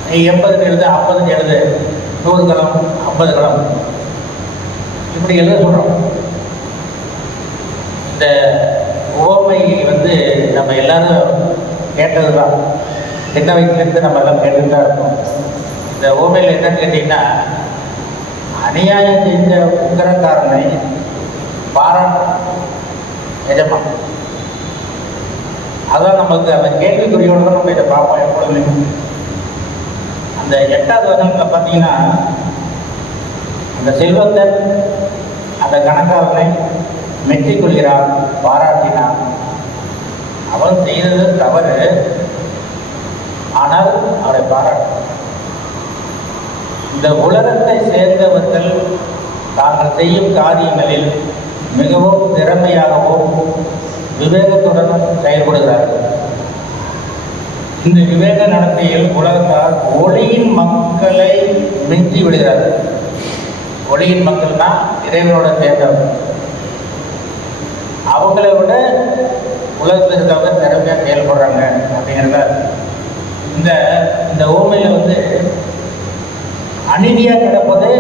நீ 80 எழுது, 50 எழுது, 100 கலம் 50 கலம், இப்படி எழுத சொல்கிறோம். இந்த ஓமை நம்ம எல்லாரும் கேட்டது தான். சின்ன வயசுலேருந்து நம்ம எல்லாம் கேட்டுட்டு தான் இருக்கோம். இந்த ஓமையில் என்னன்னு கேட்டிங்கன்னா, அநியாயம் செஞ்ச உக்கரக்காரனை பாராட்டும் நிஜமா. அதான் நமக்கு அந்த கேள்விக்குறியோடு தான் நம்ம இதை பார்ப்போம் எப்பொழுதுமே. அந்த 8வது வசனத்தில் பார்த்தீங்கன்னா, அந்த செல்வந்தன் அந்த கணக்காரனை மெச்சிக் கொள்கிறான், பாராட்டினான். அவன் செய்தது தவறு, ஆனால் அவரை பாராட்டினான். இந்த உலகத்தை சேர்ந்தவர்கள் தாங்கள் செய்யும் காரியங்களில் மிகவும் திறமையாகவும் விவேகத்துடன் செயல்படுகிறார்கள். இந்த விவேக நடத்தையில் உலகத்தார் ஒளியின் மக்களை மிஞ்சி விடுகிறார்கள். ஒளியின் மக்கள்னா இறைவனோட சேர்ந்தவர்கள். அவங்களை விட உலகத்தில் இருக்கவங்க திறமையாக செயல்படுறாங்க அப்படிங்கிறத இந்த ஓமையில் அநீதியாக கிடப்பது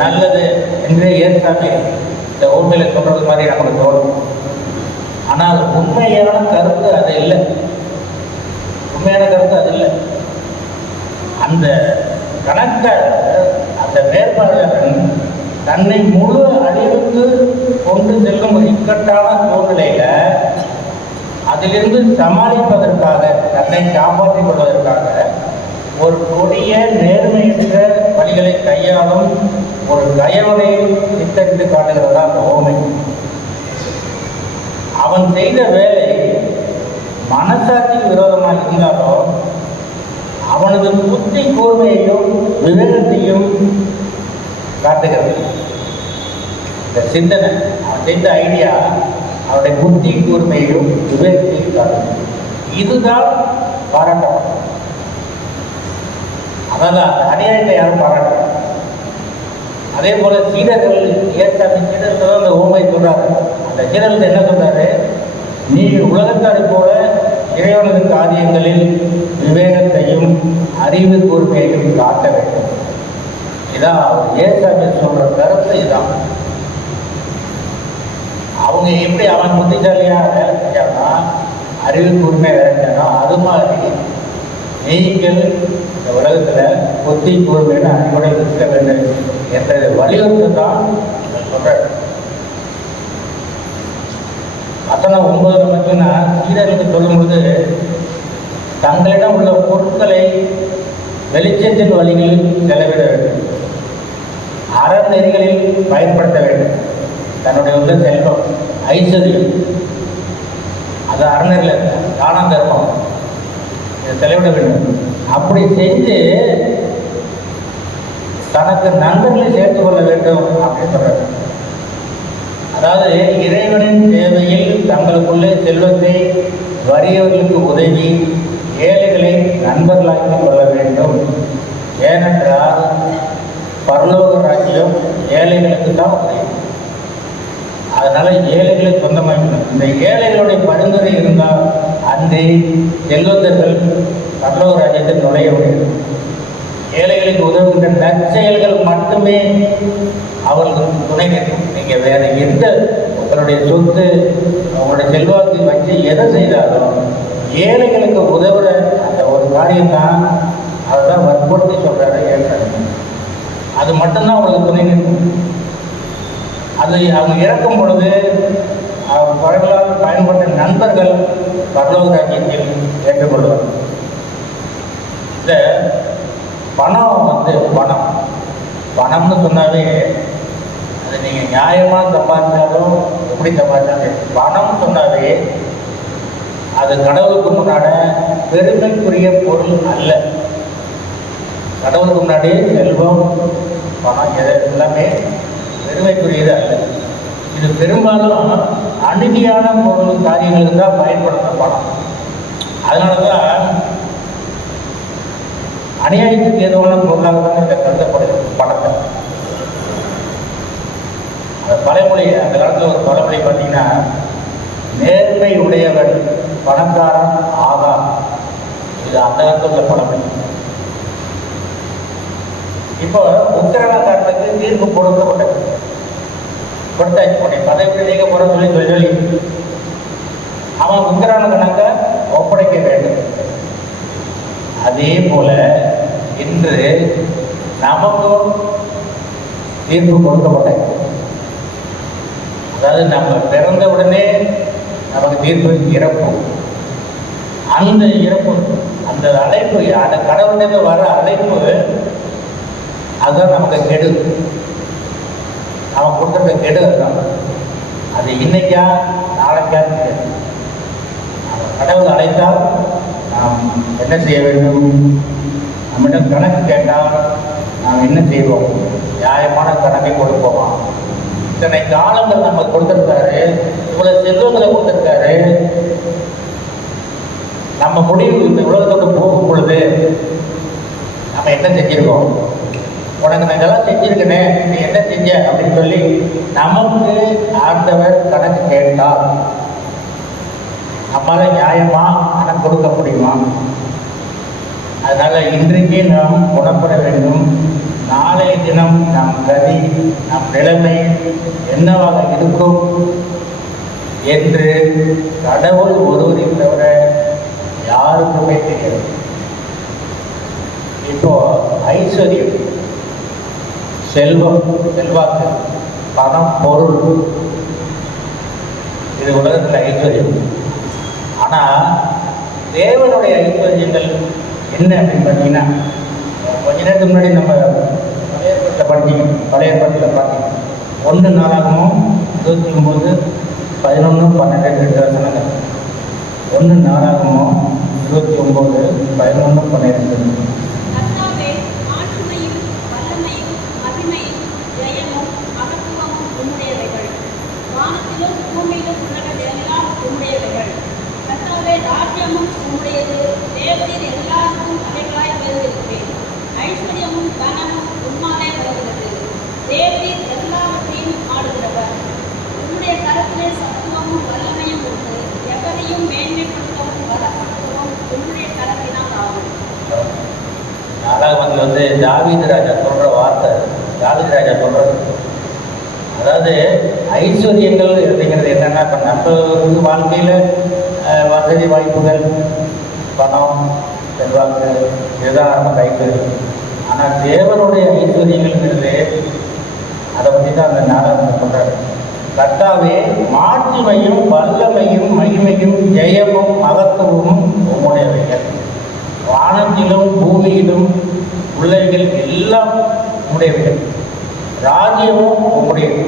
நல்லது என்று ஏற்காமே இந்த ஓமையில் சொல்றது மாதிரி நமக்கு தோணும். ஆனால் உண்மையான கருத்து அது இல்லை. உண்மையான கருத்து அது இல்லை. அந்த அந்த மேற்பார்வையாளன் தன்னை முழு அழிவுக்கு கொண்டு செல்லும் ஒரு இக்கட்டான சூழ்நிலையில அதிலிருந்து சமாளிப்பதற்காக, தன்னை காப்பாற்றிக் கொள்வதற்காக ஒரு கொடிய நேர்மையற்ற வழிகளை கையாளும் ஒரு கயவனை சித்தரித்து காட்டுகிறதா அந்த ஓமை. அவன் செய்த வேலை மனசாட்சிக்கு விரோதமாக இருந்தாலும் அவனது புத்தி கூர்மையையும் விவேகத்தையும் காட்டுகிறது. இந்த சிந்தனை, அவன் செய்த ஐடியா அவருடைய புத்தி கூர்மையையும் விவேகத்தையும் காட்டுகிறது. இதுதான் பாராட்டப்படும். அதாவது அந்த அநியாயத்தை யாரும் பாராட்டுறாங்க. அதே போல சீடர்கள் ஏற்காமி சீடர்கள் தான் அந்த ஓமை சொல்றாரு. அந்த சீடர்கள் என்ன சொல்றாரு, நீ உலகத்தாரை போல இறைவனது காரியங்களில் விவேகத்தையும் அறிவு கூர்மையையும் காட்ட வேண்டும். இதான் ஏசாமி சொல்ற கருத்து. இதான் அவங்க எப்படி அவன் புத்திசாலியா வேலை செஞ்சாங்கன்னா, அறிவு கூர்மையை வேலை செஞ்சானோ அது மாதிரி நீங்கள் இந்த உலகத்தில் புத்தி கூர்மையான அறிவுரை இருக்க வேண்டும் என்றதை வலியுறுத்து தான் சொல்றாரு. வசனம் 9 பார்த்தீங்கன்னா, சீடர்களுக்கு சொல்லும்போது தங்களிடம் உள்ள பொருட்களை வெளிச்சத்தின் வழிகளில் செலவிட வேண்டும், அறநெறிகளில் பயன்படுத்த வேண்டும். தன்னுடைய உள்ள செல்வம், ஐஸ்வர்யம், அது அறநெறியில் தான தர்மம், இதை செலவிட வேண்டும். அப்படி செஞ்சு தனக்கு நண்பர்களை சேர்த்து கொள்ள வேண்டும் அப்படின்னு சொல்றாரு. அதாவது இறைவனின் சேவையில் தங்களுக்குள்ளே செல்வத்தை வறியவர்களுக்கு உதவி ஏழைகளை நண்பர்களாக்கி கொள்ள வேண்டும். ஏனென்றால் பரலோக ராஜ்யம் ஏழைகளுக்கு தான் உதவி. அதனால ஏழைகளை சொந்தமாக்கணும். இந்த ஏழைகளுடைய பரிந்துரை இருந்தால் அன்றே செல்வந்தர்கள் பரலோக ராஜ்யத்தில் நுழைய முடியும். ஏழைகளுக்கு உதவுகின்ற நற்செயல்கள் மட்டுமே அவர்களுக்கு துணை நிற்கும். நீங்கள் வேற எந்த உங்களுடைய சொத்து, உங்களுடைய செல்வாக்கு வச்சு எதை செய்தாலும் ஏழைகளுக்கு உதவுற அந்த ஒரு காரியம்தான். அதுதான் வற்புறுத்தி சொல்றாரு ஏற்கனவே. அது மட்டும்தான் அவங்களுக்கு துணை நிற்கும். அது அவங்க இறக்கும் பொழுது அவர்களால் பயன்பட்ட நண்பர்கள் பரலோக ராஜ்யத்தில் ஏற்றுக்கொள்வார். இந்த பணம்னு சொன்னாவே அது நீங்கள் நியாயமாக சம்பாதிச்சாலும் எப்படி சம்பாதிச்சாலும், பணம் சொன்னாவே அது கடவுளுக்கு முன்னாடி பெருமைக்குரிய பொருள் அல்ல. கடவுளுக்கு முன்னாடி செல்வம், பணம் எல்லாமே பெருமைக்குரியது அல்ல. இது பெரும்பாலும் அநீதியான பொருள் காரியங்களுக்கு தான் பயன்படுத்தப்படும். அதனால தான் அநியாயத்துக்கு ஏதுவான பொருளாக தான் இதை கருதப்படுது பணத்தை. அந்த பழமொழி, அந்த காலத்தில் ஒரு பழமொழி பார்த்தீங்கன்னா, நேர்மை உடையவன் பணக்காரன் ஆகா. இது அந்த காலத்தில் உள்ள பழமொழி. இப்போ உத்தரவாதத்துக்கு தீர்ப்பு கொடுத்தாச்சு, உடைய பதவி நீக்க போற சொல்லி அவன் உத்தரவாத கணக்க ஒப்படைக்க வேண்டும். அதே போல இன்று நமக்கும் தீர்ப்பு கொடுக்கப்பட்டது. அதாவது நம்ம பிறந்த உடனே நமக்கு தீர்ப்பு இறப்பு. அந்த இறப்பு, அந்த அழைப்பு, அந்த கடவுளுக்கு வர அழைப்பு, அதுதான் நமக்கு கெடு. அவன் கொடுத்துருக்க கெடு அதுதான். அது இன்னைக்கா நாளைக்கா தெரியாது. கடவுள் அழைத்தால் நாம் என்ன செய்ய வேண்டும்? நம்மிடம் கணக்கு கேட்டால் நாம் என்ன செய்வோம்? நியாயமான கணக்கை கொடுப்போமா? இத்தனை காலங்கள் நம்ம கொடுத்துருக்காரு, இவ்வளவு செல்வங்களை கொடுத்துருக்காரு. நம்ம முடிவு இந்த உலகத்தோடு போகும் பொழுது நம்ம என்ன செஞ்சிருக்கோம்? உனக்கு நான் இதெல்லாம் செஞ்சிருக்கனே, நீ என்ன செஞ்ச அப்படின்னு சொல்லி நமக்கு ஆண்டவர் கணக்கு கேட்டால் நம்மளால நியாயமா பணம் கொடுக்க முடியுமா? அதனால இன்றைக்கு நாம் குணப்பட வேண்டும். நாளைய தினம் நம் கதி, நம் நிலைமை என்னவாக இருக்கும் என்று கடவுள் ஒருவரை தவிர யாருக்குமே தெரியாது. இப்போ ஐஸ்வர்யம், செல்வம், செல்வாக்கு, பணம், பொருள், இது உலகத்தில் ஐஸ்வர்யம். ஆனால் தேவனுடைய ஐஸ்வர்யங்கள் என்ன அப்படின்னு பார்த்தீங்கன்னா, கொஞ்ச நேரத்துக்கு முன்னாடி நம்ம பழைய ஏற்பாட்டில் படித்தீங்க. பழைய ஏற்பாட்டில் பார்த்தீங்க 1 நாளாகமும் 29, 11, 12 வசனங்கள். 1 நாளாகமும் 29, 11, 12. ராஜ்யமும் உம்முடையது, தேவரீர் எல்லாருக்கும் தலைவராய் உயர்ந்திருக்கிறேன். ஐஸ்வர்யமும் தனமும் உம்மாலே வருகிறது. தேவரீர் எல்லாவற்றையும் ஆடுகிறவர். உம்முடைய கரத்திலே சத்துவமும் வல்லமையும் உண்டு. எவரையும் மேன்மைப்படுத்தவும் பலப்படுத்தவும் உம்முடைய கரத்தினால் ஆகும். 4 தாவீது ராஜா சொல்ற வார்த்தை. தாவீது ராஜா சொல்றது, அதாவது ஐஸ்வர்யங்கள் அப்படிங்கிறது என்னன்னா, இப்போ நம்ம வாழ்க்கையில் வசதி வாய்ப்புகள், பணம், செல்வாக்கு, இதுதான் நமக்கு ஐஸ்வர்யம். ஆனால் தேவனுடைய ஐஸ்வர்யங்கள்ங்கிறது, அதை பற்றி தான் அந்த நாடகம் சொல்கிறார். கர்த்தாவே, மாட்சிமையும் வல்லமையும் மகிமையும் ஜெயமும் மகத்துவமும் உம்முடையவைகள். வானத்திலும் பூமியிலும் உள்ளவைகள் எல்லாம் உம்முடையவைகள். ராஜ்யமும் உம்முடையது.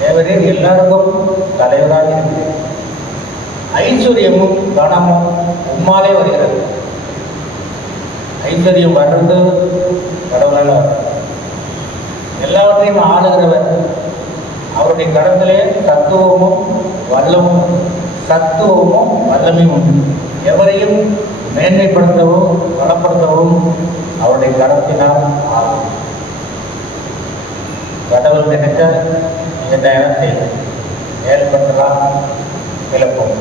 தேவரே எல்லாருக்கும் தலைவராக இருக்கிறது. ஐஸ்வர்யமும் கனமும் உம்மாலே வருகிறது. ஐஸ்வர்யம் வர்றது கடவுளால் வர்றது. எல்லாவற்றையும் ஆளுகிறவர். அவருடைய கடத்திலே சத்துவமும் வல்லமையும் உண்டு. எவரையும் மேன்மைப்படுத்தவும் பலப்படுத்தவும் அவருடைய கடத்தினால் ஆகும். கடவுள் நினைச்சா என்ன செய்யலாம், ஏற்படுத்தலாம், விளப்போம்.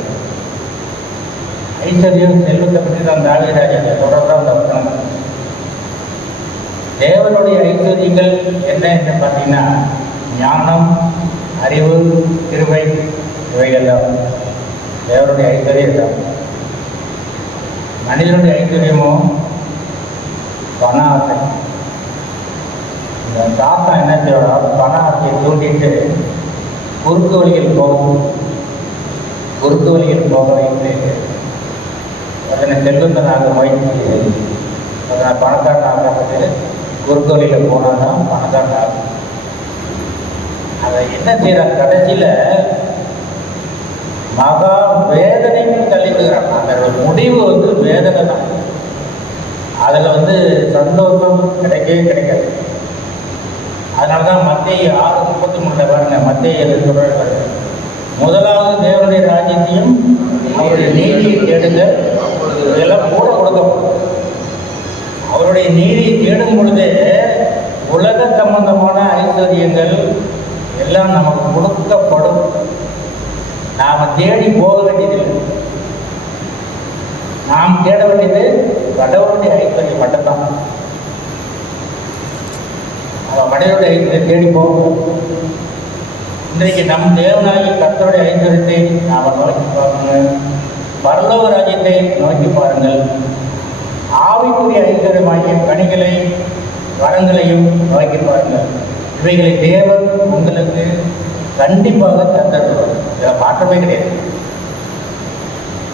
ஐஸ்வர்யம், செல்வத்தை பற்றி தான் தாவீது தொடர்ந்து அந்த வசனம். தேவனுடைய ஐஸ்வர்யங்கள் என்ன என்று பார்த்தீங்கன்னா, ஞானம், அறிவு, கிருபை, இவைகள் தான் தேவனுடைய ஐஸ்வர்யம் தான். மனிதனுடைய ஐஸ்வர்யமும் பண ஆசை. இந்த தாத்தா என்ன செய்வாரோ பண ஆசையை தூண்டிட்டு குறுக்கு வழியில் போக வைத்து அதனை செல்வத்தை நாங்கள் முயற்சி செய்து அதனை பணக்காரன் ஆகிறதுக்கு குறுக்கு வழியில் போனால் தான் பணக்காரன் ஆகும். அதை என்ன செய்கிறாங்க, கடைசியில் மகா வேதனைக்கு தள்ளிவிடுகிறாங்க. அதோட முடிவு வேதனை தான். அதில் சந்தோஷம் கிடைக்கவே கிடைக்காது. அதனால தான் மத்தேயு 6:33 பாருங்க, மத்தேயு எது சொல்றாரு, முதலாவது தேவனுடைய ராஜ்யத்தையும் அவருடைய நீதியை தேடுங்க, இதெல்லாம் கூட கொடுக்கப்படும். அவருடைய நீதியை தேடும் பொழுதே உலக சம்பந்தமான ஐஸ்வர்யங்கள் எல்லாம் நமக்கு கொடுக்கப்படும். நாம் தேடி போக வேண்டியதில்லை. நாம் தேட வேண்டியது கடவுளுடைய ஐஸ்வர்யம் மட்டும்தான். அவன் மனிதனுடைய ஐஸ்வர்யத்தை தேடி போகும். இன்றைக்கு நம் தேவனாகி கர்த்தருடைய ஐஸ்வர்யத்தை நாம் நோக்கி பாருங்கள். பரலோக ராஜ்யத்தை நோக்கி பாருங்கள். ஆவிக்குரிய ஐஸ்வர்யமாகிய கனிகளை வரங்களையும் நோக்கி பாருங்கள். இவைகளை தேவன் உங்களுக்கு கண்டிப்பாக தந்தருவார். இதில் மாற்றமே கிடையாது.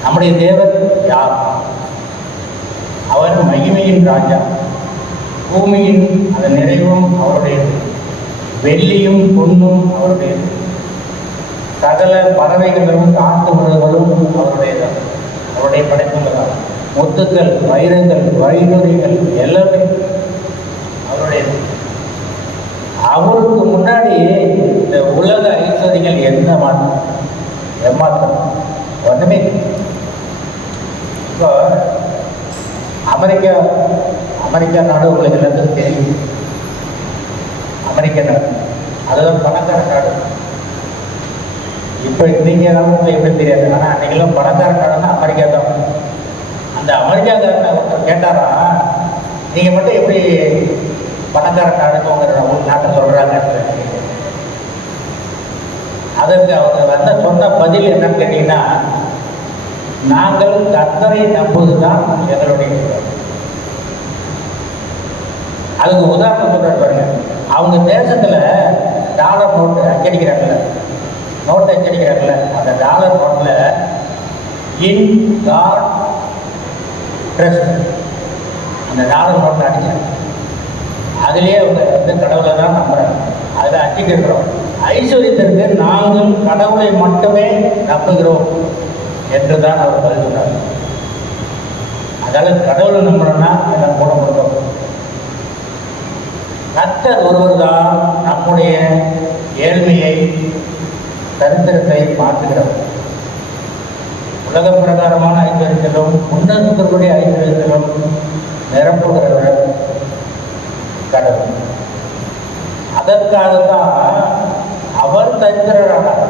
நம்முடைய தேவன் யார்? அவர் மகிமையின் ராஜா. பூமியின் அந்த நிறைவும் அவருடையது, வெள்ளியும் பொன்னும் அவருடையது, சகல பறவைகளும் காட்டு மிருகங்களும் அவருடையதான், அவருடைய படைப்புகள். முத்துக்கள், வைரங்கள், வைடூரியங்கள் எல்லாமே அவருடையது. அவருக்கு முன்னாடி இந்த உலக ஐஸ்வர்யங்கள் என்ன மாற்றம், ஏமாற்றம் ஒன்றுமே. இப்போ அமெரிக்கா நாடு உங்களுக்கு எல்லாத்துக்கும் தெரியும். அமெரிக்க நாடு அதுதான் பணக்கார நாடு. இப்போ இன்றைக்கி நமக்கு எப்படி தெரியாது, ஆனால் அன்றைக்கெல்லாம் பணக்கார நாடுன்னா அமெரிக்கா தான். அந்த அமெரிக்காக்காரனை ஒருத்தர் கேட்டாரா, நீங்கள் மட்டும் எப்படி பணக்கார நாடுன்னு உங்கள் நாட்டை சொல்கிறாங்க? அதற்கு அவங்க சொன்ன பதில் என்னன்னு கேட்டிங்கன்னா, நாங்கள் கர்த்தரை நம்புவது தான் எங்களுடைய. அதுக்கு உதாரணம் சொல்கிறார் பாருங்க. அவங்க தேசத்தில் டாலர் நோட்டு அச்சடிக்கிறாங்கல்ல, நோட்டு அச்சடிக்கிறாங்கல்ல, அந்த டாலர் நோட்டில் இன் காட் ட்ரஸ்ட் அந்த டாலர் நோட்டில் அடிக்கிறாங்க. அதுலேயே அவங்க கடவுளை தான் நம்புகிறாங்க. அதில் அச்சிக்கிறோம், ஐஸ்வர்யத்திற்கு நாங்கள் கடவுளை மட்டுமே நம்புகிறோம் என்று தான் அவர் பதில் சொன்னார். அதாவது கடவுளை நம்புறோம்னா எல்லாம் கூட கொடுக்கணும். கர்த்தர் ஒருவர் தான் நம்முடைய ஏழ்மையை, தரித்திரத்தை மாற்றுகிறவர். உலக பிரகாரமான ஐஸ்வர்யத்திலும் உன்னதத்திற்குரிய ஐஸ்வர்யத்திலும் நிரப்புகிறவர் கடவுள். அதற்காகத்தான் அவர் தரித்திரரானார்.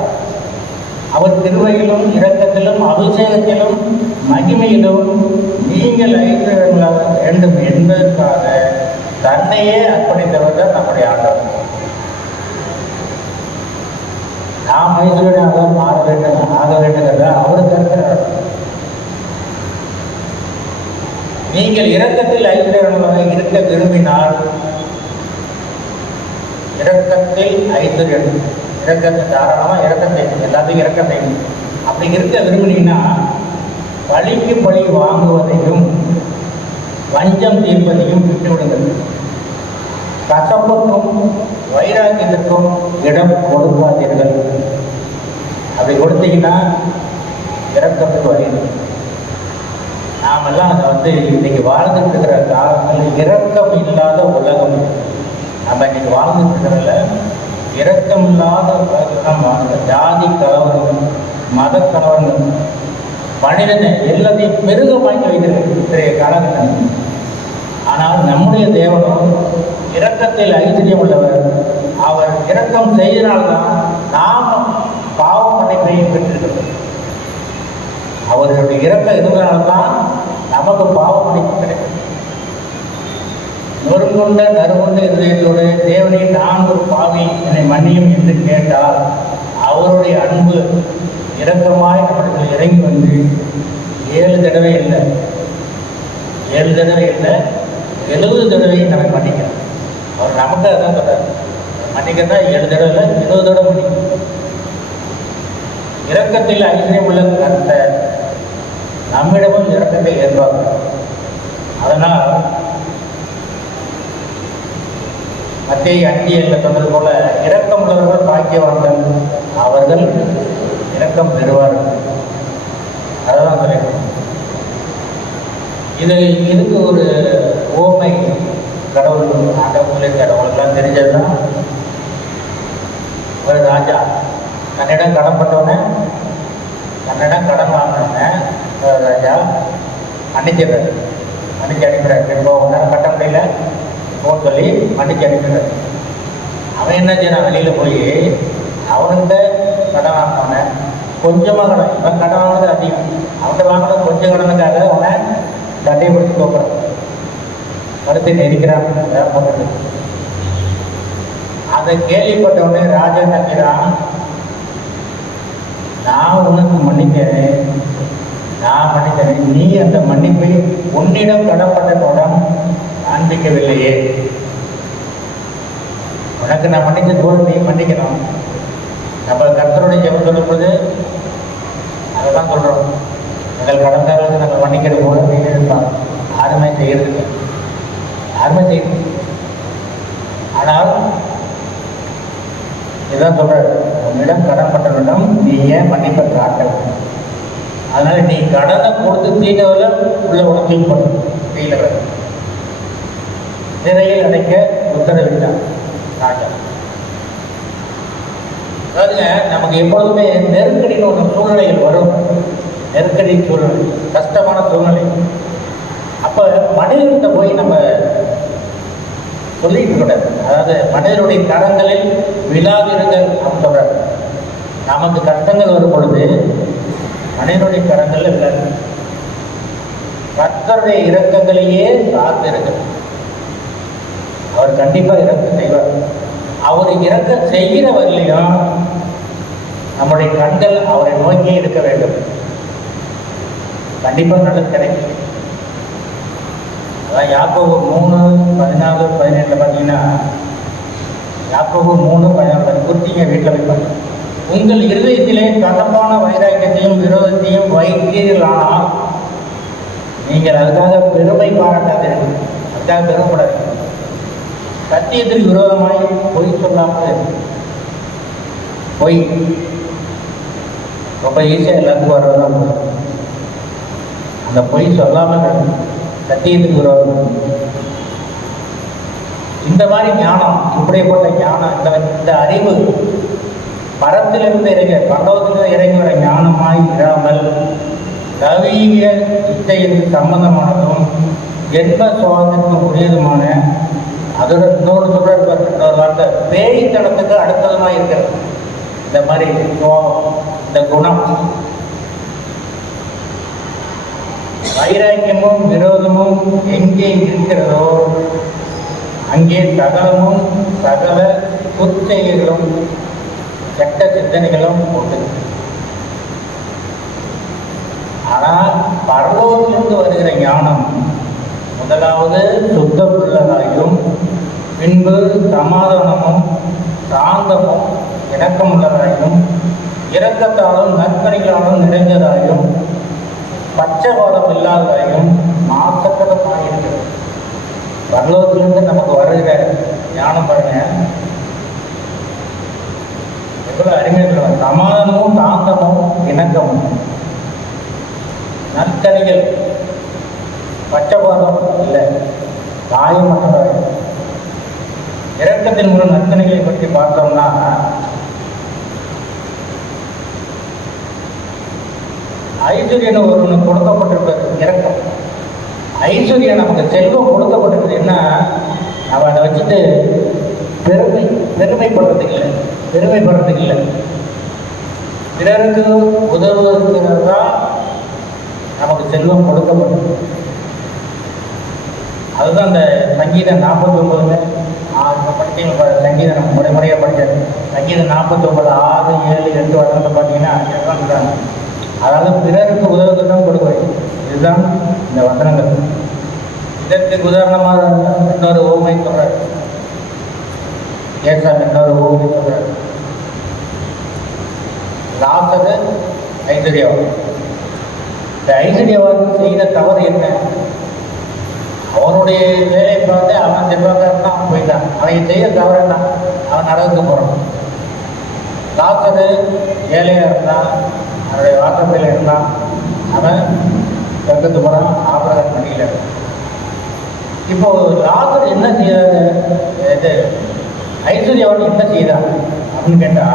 அவர் திருவையிலும் இரக்கத்திலும் அபிஷேகத்திலும் மகிமையிலும் நீங்கள் ஐஸ்வர்யங்களாக வேண்டும் என்பதற்காக தன்னையே அர்ப்பணித்தவர் தான் நம்முடைய ஆண்டவர். நாம் ஐஸ்வர்யாக ஆக வேண்டுங்கிறத அவர் தருகிறார். நீங்கள் இரக்கத்தில் ஐஸ்வர்யங்களாக இருக்க விரும்பினால், இரக்கத்தில் ஐஸ்வர்யம், இரக்கத்தை தாராளமாக இரக்கத்தை எல்லாத்தையும் இரக்கத்தை அப்படி இருக்க விரும்பினீங்கன்னா, பழிக்கு பழி வாங்குவதையும் வஞ்சம் தீர்ப்பதையும் விட்டுவிடுங்கள். கசப்புக்கும் வைராக்கியத்திற்கும் இடம் கொடுக்காதீர்கள். அப்படி கொடுத்தீங்கன்னா இரக்கத்துக்கு வருகிறது. நாமெல்லாம் அதை இன்னைக்கு வாழ்ந்துட்டு இருக்கிற காலத்தில் இரக்கம் இல்லாத உலகம். நம்ம இன்னைக்கு வாழ்ந்துட்டு இருக்கிறதுல இரக்கம் இல்லாத உலகம் வாழ்ந்த ஜாதி கலவரம், மத கலவரங்கள், மனிதனை எல்லாத்தையும் பெருகமாக்கி வைக்கிறது இன்றைய காலகட்டம். ஆனால் நம்முடைய தேவனும் இரக்கத்தில் ஐஸ்வர்யம் உள்ளவர். அவர் இரக்கம் செய்தனால்தான் நாம் பாவ மன்னிப்பை பெற்றிருக்கிறோம். அவர்களுடைய இரக்கம் இருந்தனால்தான் நமக்கு பாவ மன்னிப்பு கிடைக்கும். நொறுங்கொண்ட நறுகொண்ட இதயத்தோடு தேவனை நான் ஒரு பாவி என்னை மன்னியும் என்று கேட்டால், அவருடைய அன்பு இரக்கமாய் நம்மளுக்கு இறங்கி வந்து 7 தடவை இல்லை 70 தடவை நம்மை மன்னிக்கிறார். அவர் நமக்கு அதான் சொல்றார், மன்னிக்கிறதா 7 தடவை இல்லை 70 தடவை மன்னிக்கும். இரக்கத்தில் ஐஸ்வர்யம் உள்ள கர்த்தர் நம்மிடமும் இரக்கத்தை எதிர்பார்க்கிறார். அதனால் மத்தேயு 5:7 சொன்னது போல, இரக்கம் உள்ளவர்கள் பாக்கியவான்கள், அவர்கள் இரக்கம் பெறுவார்கள். அதுதான் சொல்லியிருக்கோம். இதுக்கு ஒரு ஓமை கடவுள் ஆண்டவங்களே இருக்காரு, அவங்களுக்குலாம் தெரிஞ்சது தான். ஒரு ராஜா தன்னிடம் கடன்பட்டவனே, தன்னிடம் கடன் வாங்கினவனே ராஜா மன்னிச்சிடுறாரு. மன்னிச்சு அனுப்பிடுறாரு. இப்போ ஒன்றால் கட்ட முடியல போன்னு சொல்லி மன்னிச்சு அனுப்பிடுறாரு. அவன் என்ன செய்யறான், வெளியில் போய் அவன்கிட்ட கடன் வாங்கினவனை கொஞ்சமாக கடன், இவன் கடன் வாங்கினது அதிகம், அவன்கிட்ட வாங்கினது கொஞ்சம் கடனுக்காக அவனை சண்டையை பிடிச்சி தோக்குறான், கருத்தை நெரிக்கிறான் போட்டு. அதை கேள்விப்பட்டவனே ராஜா நினைக்கிறான், நான் உனக்கு மன்னிக்கிறேன், நான் மன்னிக்கிறேன், நீ அந்த மன்னிப்பை உன்னிடம் கடன்பட்டவனிடம் காண்பிக்கவில்லையே, உனக்கு நான் மன்னிச்ச தோல் நீ மன்னிக்கணும். நம்ம கர்த்தருடைய ஜெபம் சொல்லும்போது அதை தான் சொல்கிறோம், எங்கள் கடன்காரர்களுக்கு நாங்கள் மன்னிக்கிறது போல நீங்க இருப்பாங்க. யாருமே செய்யறதில்லை, யாருமே செய்யறது. ஆனால் இதுதான் சொல்கிறார், உன்னிடம் கடன்பட்டவனிடம் நீ ஏன் மன்னிப்பை காட்டல, அதனால நீ கடனை கொடுத்து தீனவரை உள்ள உடம்பு பண்ணும் தீனவர் சிறையில் அடைக்க உத்தரவிட்டான் ராஜா. அதாவதுங்க, நமக்கு எப்பொழுதுமே நெருக்கடின்னு ஒன்று சூழ்நிலைகள் வரும், நெருக்கடி சூழ்நிலை, கஷ்டமான சூழ்நிலை. அப்போ மனிதர்கிட்ட போய் நம்ம சொல்லிட்டு கூடாது. அதாவது மனிதனுடைய கரங்களில் விழாவிருங்கள் அப்படின்னு சொல்றாரு. நமக்கு கஷ்டங்கள் வரும் பொழுது மனிதனுடைய கரங்களில் விழாது, கர்த்தருடைய இரக்கங்களையே சார்ந்து இருக்கிறது. அவர் கண்டிப்பாக இரக்கம் செய்வார். அவர் இரக்கம் செய்கிற வரலையும் நம்முடைய கண்கள் அவரை நோக்கியே இருக்க வேண்டும், கண்டிப்பாக நல்லது கிடைக்கும். அதான் யாக்கோபு 3:14-17 பார்த்தீங்கன்னா, யாக்கோபு 3:14 குர்த்திங்க வீட்டில் வைப்பாங்க. உங்கள் இருதயத்திலே கசப்பான வைராக்கியத்தையும் விரோதத்தையும் வைத்தீர்களானால் நீங்கள் அதுக்காக பெருமை பாராட்டாதீர்கள், அதுக்காக பெருமைப்படாதீர்கள். சத்தியத்திற்கு விரோதமாய் பொய் சொல்லாமல், பொய் ரொம்ப ஈஸியாக எல்லாத்துக்கும் வர்றதுதான். அந்த பொய் சொல்லாமல் சத்தியத்துக்கு விரோதம். இந்த மாதிரி ஞானம், இப்படிப்பட்ட ஞானம், இந்த அறிவு பரத்திலிருந்து இறங்க, பரலோகத்திலிருந்து இறங்கி வர ஞானமாய் இராமல் தவீக இச்சைக்கு சம்பந்தமானதும் ஜென்ம சுவாசத்துக்கு உரியதுமான, அதோட இன்னொரு சொல்ற இன்னொரு வார்த்தை பேய்த்தனத்துக்கு அடுத்ததுமாக இருக்கிறது. இந்த மாதிரி சுவாபம், இந்த குணம், வைராக்கியமும் விரோதமும் எங்கே இருக்கிறதோ அங்கே சகலமும் சகல குற்செயல்களும் கெட்ட சிந்தனைகளும் உண்டு. ஆனால் பரலோகத்திலிருந்து வருகிற ஞானம் முதலாவது சுத்தமுள்ளதாயும், பின்பு சமாதானமும் சாந்தமும் இணக்கமுள்ளதாயும், இரக்கத்தாலும் நற்கனிகளாலும் நிறைந்ததாயும், பட்சபாதம் இல்லாததாயும், மாசக்கடமாக இருக்கிறது. பரலோகத்திலிருந்து நமக்கு வருகிற ஞானம் பாருங்க எவ்வளவு அருமையாக சொல்லுவாங்க. சமாதானமும் சாந்தமும் இணக்கமும், நற்கனிகள், பட்சபாதம் இல்லை, காயமற்றதாய். இரக்கத்தின் மூலம் நற்கனிகளை பற்றி பார்த்தோம்னா, ஐஸ்வர்யன் ஒருவனுக்கு கொடுக்கப்பட்டிருப்பது இரக்கம். ஐஸ்வர்யம் நமக்கு செல்வம் கொடுக்கப்பட்டிருக்குது. என்ன, நம்ம அதை வச்சுட்டு பெருமைப்படுறதுக்கு இல்லை, பிறருக்கு உதவுவதற்கு தான் நமக்கு செல்வம் கொடுக்கப்பட்டது. அதுதான் அந்த சங்கீதம் 49 படிக்க சங்கீதம் நம்ம முறையாக படித்தது. சங்கீதம் 49 6, 7, 8 வசனத்தை பார்த்தீங்கன்னா சொல்கிறாங்க. அதாவது பிறருக்கு உதவுவது தான் கொடுக்குறேன். இதுதான் இந்த வசனங்கள். இதற்கு உதாரணமாக இன்னொரு ஓமை சொல்கிறார். ஏசாமி இன்னொரு ஓமை சொல்கிறார். லாசரு ஐஸ்வர்யவான். இந்த ஐஸ்வர்யவான் செய்த தவறு என்ன? அவனுடைய வேலையை பார்த்து அவன் செல்வாக்காரன் அவன் போயிட்டான். அவன் செய்ய தவறு என்ன? அவன் நடக்க போகிறான். லாசரு ஏழையாக இருந்தான், அவனுடைய வாசப்பையில் இருந்தான், அவன் சொர்க்கத்து போகிறான், ஆபிரகாம் மடியில் இருந்தான். இப்போ லாசர் என்ன செய்யறாரு, இது ஐஸ்வர்யவன் என்ன செய்தான் அப்படின்னு கேட்டா,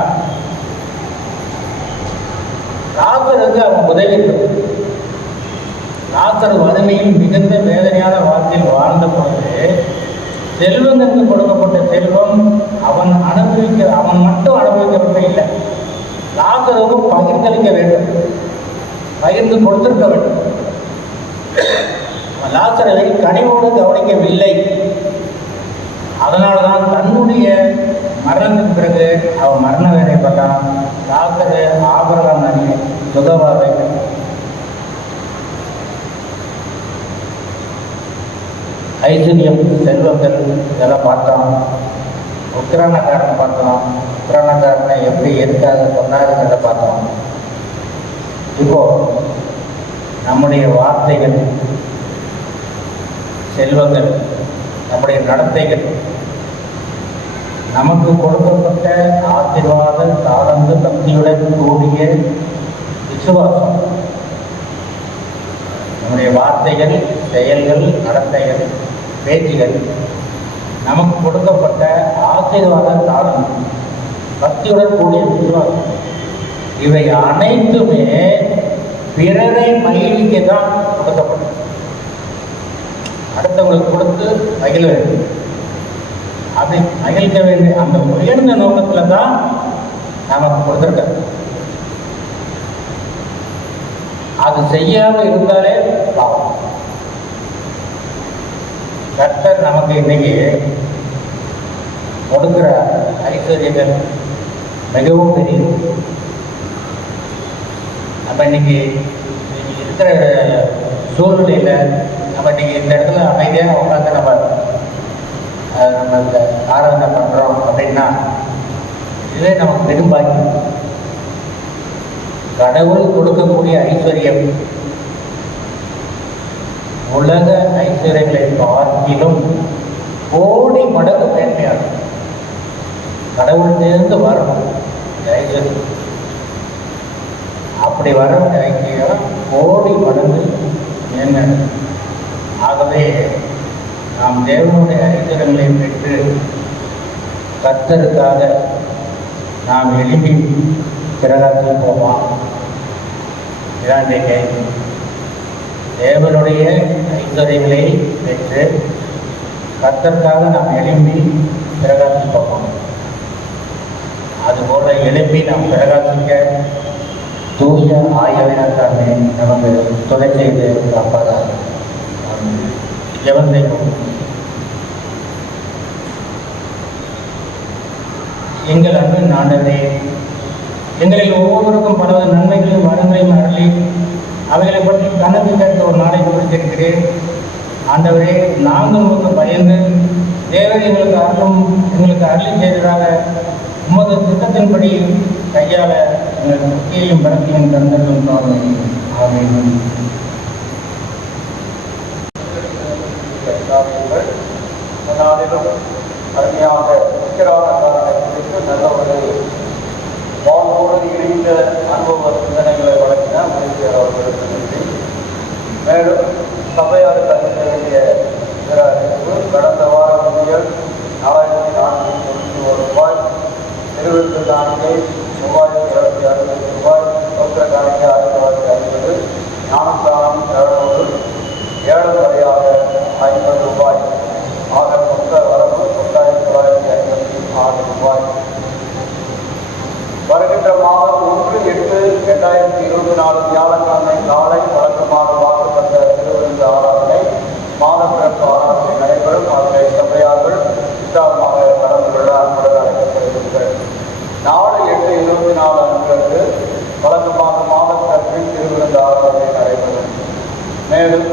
லாசருக்கு அவன் உதவி. லாசர் வறுமையில் மிகுந்த வேதனையான வாழ்க்கையில் வாழ்ந்த பொழுது செல்வங்களுக்கு கொடுக்கப்பட்ட செல்வம் அவன் மட்டும் அனுபவிக்கப்பட்ட இல்லை, லாசருக்கும் பகிர்ந்தளிக்க வேண்டும், பகிர்ந்து கொடுத்திருக்க வேண்டும். லாசரை கனிவோடு கவனிக்கவில்லை. அதனால்தான் தன்னுடைய மரணத்துக்கு பிறகு அவன் மரண வேலைப்பட்டான். லாசரு ஆபிரகாம் நதியை சுகவாக ஐஸ்வர்யம் செல்வங்கள் இதெல்லாம் பார்த்தோம். உக்ரானக்காரனை பார்த்தோம். உக்ரானக்காரனை எப்படி எதுக்காக சொன்னாருங்கிறத பார்த்தோம். இப்போ நம்முடைய வார்த்தைகள், செல்வங்கள், நம்முடைய நடத்தைகள், நமக்கு கொடுக்கப்பட்ட ஆசீர்வாத தாளந்து சக்தியுடன் கூடிய விசுவாசம், நம்முடைய வார்த்தைகள், செயல்கள், நடத்தைகள், பேச்சுகள், நமக்கு கொடுக்கப்பட்ட ஆசீர்வாத தாளந்து பக்தியுடன் கூடிய விசுவாசம், இவை அனைத்துமே பிறரை மகிழ்விக்க தான் கொடுக்கப்பட்டது. அடுத்தவங்களுக்கு கொடுத்து மகிழ வேண்டும், அதை மகிழ்க்க வேண்டிய அந்த உயர்ந்த நோக்கத்தில் தான் நமக்கு கொடுத்துருக்காரு. அது செய்யாமல் இருந்தாலே பாவம். கர்த்தர் நமக்கு இன்னைக்கு கொடுக்கிற ஐஸ்வர்யங்கள் மிகவும் பெரியது. நம்ம இன்னைக்கு இருக்கிற சூழ்நிலையில் நம்ம இன்னைக்கு இந்த இடத்துல அமைதியாக உட்காந்து நம்ம இந்த ஆராதனை பண்ணுறோம் அப்படின்னா இதுவே நமக்கு பெரும்பாக்கி. கடவுள் கொடுக்கக்கூடிய ஐஸ்வர்யம் உலக ஐஸ்வர்யங்களை பார்க்கிலும் கோடி மடங்கு மேன்மையாகும். கடவுள் சேர்ந்து வரணும் ஐஸ்வர்யம். அப்படி வர ஐக்கியம் கோடி மடங்கு மேன்மையாகும். ஆகவே நாம் தேவனுடைய ஐஸ்வர்யங்களை பெற்று கர்த்தருக்காக நாம் எழுப்பி பிறகாக போவோம். இதான் கேள்வி. தேவனுடைய ஐஸ்வர்யங்களை பெற்று கர்த்தருக்காக நாம் எழுப்பி பிரகாசி பார்ப்போம். அதுபோல எழுப்பி நாம் பிரகாசிக்க தூய ஆயவினத்தாமே நமக்கு துணை செய்து காப்பாதாக. ஜெபம் செய்வோம். எங்கள் அன்பின் ஆண்டவரே, எங்களில் ஒவ்வொருவருக்கும் பல நன்மைகளையும் வரங்களையும் அருளி அவைகளை பற்றி கணக்கு கேட்ட ஒரு நாளை கொடுத்திருக்கிறேன். ஆண்டவரே, நாங்கள் உங்களுக்கு பயந்து தேவன் எங்களுக்கு அருளி செய்ததாக உமது திட்டத்தின்படி கையாள எங்கள் முக்கியம் பலத்தையும் தந்ததும் ஆமென். அருமையாக உக்கிரானக்காரனை குறித்து நல்ல ஒரு வாழ்வோடு இணைந்த அனுபவ சிந்தனைகளை வழங்கின மனிதர் அவர்களுக்கு நன்றி. மேலும் சபையாருக்கு அளிக்க வேண்டிய பிற அறிவிப்பு, கடந்த வாரம் ஊழியர் 4491 ரூபாய், திருவிழு காணிக்கை 3260 ரூபாய், சொந்த காணிக்கை 1950, ஞானஸ்தானம் 700, ஏழரையாக 50 ரூபாய், ஆக மொத்த வரவு 9956 ரூபாய். வருகின்ற மாதம் 1/8/2024 வியாழக்கிழமை காலை வழக்கமாக வாக்கப்பட்ட திருவிருந்து ஆராதனை, மாதப்பிறப்பு ஆராதனை நடைபெறும். அவர்களை சபையார்கள் உற்சாகமாக கலந்து கொள்ள அன்புடன் அழைக்கப்படுகிறார்கள். 4/8/24 அன்று வழக்கமாக மாதப்பிறப்பில் திருவிருந்து ஆராதனை நடைபெறும். மேலும்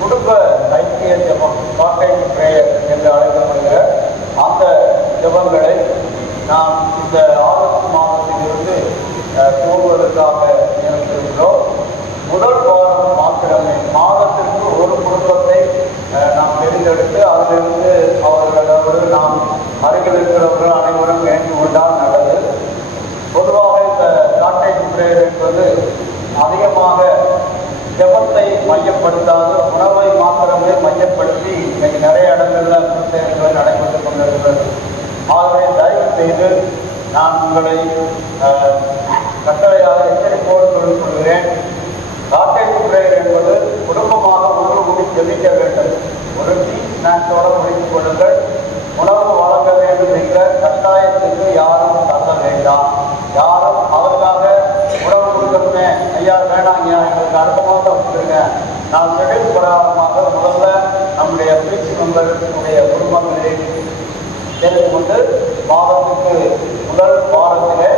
குடும்ப ஐக்கிய ஜெபம், கான்டாக்ட் பிரேயர் என்று அழைக்கப்படுகிற அந்த ஜெபங்களை நாம் இந்த ஆகஸ்ட் மாதத்திலிருந்து போவதற்காக நியமித்திருக்கிறோம். முதல் வாரம் மாத்திரமே மாதத்திற்கு ஒரு குடும்பத்தை நாம் தேர்ந்தெடுத்து அதிலிருந்து அவர்களோடு நாம் அருகில் இருக்கிறவர்கள் அனைவரும் வேண்டி கொண்டால் நல்லது. பொதுவாக இந்த கான்டாக்ட் பிரேயர் என்பது அதிகமாக ஜெபத்தை மையப்படுத்தாது உணவை மாத்திரமே மையப்படுத்தி இன்னைக்கு நிறைய இடங்களில் புத்தகங்கள் நடைபெற்றுக் கொண்டிருக்கிறது. ஆகவே தயவு செய்து நான் உங்களை கட்டளையாக எச்சரிப்போடு சொல்லிக் கொள்கிறேன். காட்டேஜ் பிரேயர் என்பது குடும்பமாக ஒன்று கூடி ஜெபிக்க வேண்டும். ஒரு டீ ஸ்நாக்ஸோடு முடித்துக் கொள்ளுங்கள். உணவு வழங்க வேண்டும் என்ற கட்டாயத்துக்கு யாரும் தள்ள வேண்டாம். யாரும் அவருக்காக உணவு கொடுக்கணுமே, ஐயா வேணாங்கய்யா எங்களுக்கு அடுத்த மாதம் வந்துருங்க, நான் ஷெட்யூல் பிரகாரமாக முதல்ல நம்முடைய பீச் மெம்பர்களுடைய குடும்பங்களை தெரிந்து கொண்டு மாதத்துக்கு முதல் வாரத்திலே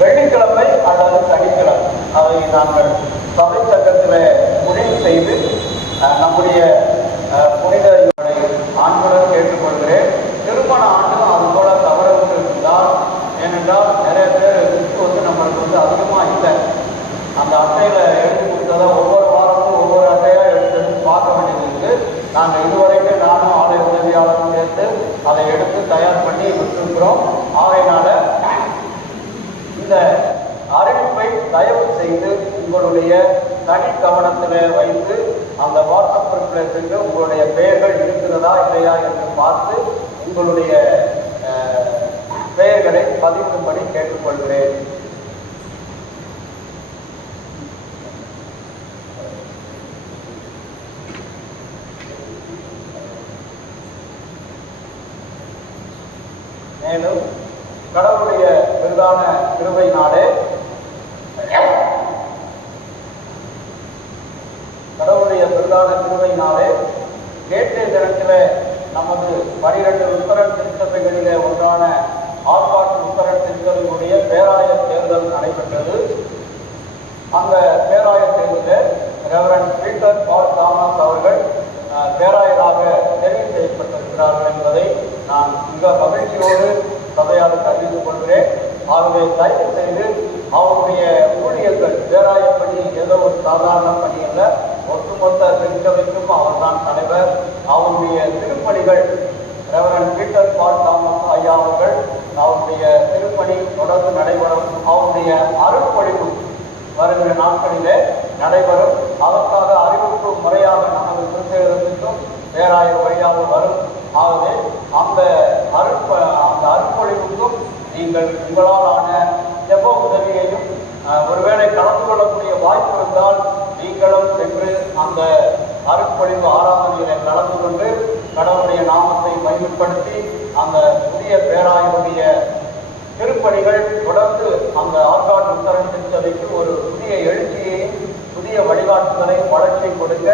வெள்ளிக்கிழமை அல்லது சனிக்கிழமை அதை நாங்கள் சபை சங்கத்தில் முடிவு செய்து நம்முடைய புனித ஆண்களுடன் கேட்டுக்கொள்கிறேன். திருமண ஆண்டும் அது போல தவறுகள் இருந்தால், ஏனென்றால் நிறைய பேர் நம்மளுக்கு அதிகமாக இல்லை. அந்த அட்டையில் எழுதி கொடுத்ததை ஒவ்வொரு வாரமும் ஒவ்வொரு அட்டையாக எடுத்து பார்க்க வேண்டியது இருக்குது. நாங்கள் இதுவரைக்கும் நானும் ஆலய உதவியாளரும் சேர்த்து அதை எடுத்து தயார் பண்ணி விட்டுருக்கிறோம். ஆகையினால இந்த அறிவிப்பை தயவு செய்து உங்களுடைய தனி கவனத்தில் வைத்து அந்த வாட்ஸ்அப் குரூப்பில் சென்று உங்களுடைய பெயர்கள் இருக்கிறதா இல்லையா என்று பார்த்து உங்களுடைய பெயர்களை பதிவும்படி கேட்டுக்கொள்கிறேன். மேலும் கடவுளுடைய விருதான கிருபையினாலே நேற்றைய தினத்தில் நமது 12 உத்தரன் திருச்சபைகளிலே ஒன்றான ஆர்ப்பாட்டு உத்தரன் திருச்சபையினுடைய பேராயர் தேர்தல் நடைபெற்றது. அந்த பேராயர் தேர்தலில் ரெவரண்ட் பீட்டர் பால் தாமஸ் அவர்கள் பேராயராக தெரிவு செய்யப்பட்டிருக்கிறார்கள் என்பதை நான் மிக மகிழ்ச்சியோடு சபையாருக்கு அறிவித்துக் கொள்கிறேன். ஆகவே தயவு செய்து அவருடைய ஊழியர்கள் பேராய பணி ஏதோ ஒரு சாதாரண பணி அல்ல, ஒட்டுமொத்த திருச்சபைக்கும் அவர்தான் தலைவர். அவருடைய திருப்பணிகள் ரெவரண்ட் பீட்டர் பால் தாமஸ் ஐயா அவர்கள் அவருடைய திருப்பணி தொடர்ந்து நடைபெறும். அவருடைய அருட்பொழிவு வருகிற நாட்களிலே நடைபெறும். அதற்காக அறிவிப்பு முறையாக நமது திருச்சேதத்திற்கும் பேராயர் வழியாக வரும். ஆகவே அந்த அருட்பொழிவுக்கும் நீங்கள் உங்களாலான ஜெப உதவியையும் ஒருவேளை கலந்து கொள்ளக்கூடிய வாய்ப்பு இருந்தால் நீங்களும் சென்று அந்த அருட்பொழிவு ஆராதனையில கலந்து கொண்டு கடவுளுடைய நாமத்தை மகிமைப்படுத்தி அந்த புதிய பேராயருடைய திருப்பணிகள் தொடர்ந்து அந்த ஆற்காடு உத்தரன் திருச்சபைக்கு ஒரு புதிய எழுச்சியையும் புதிய வழிகாட்டுதலை வளர்ச்சியை கொடுக்க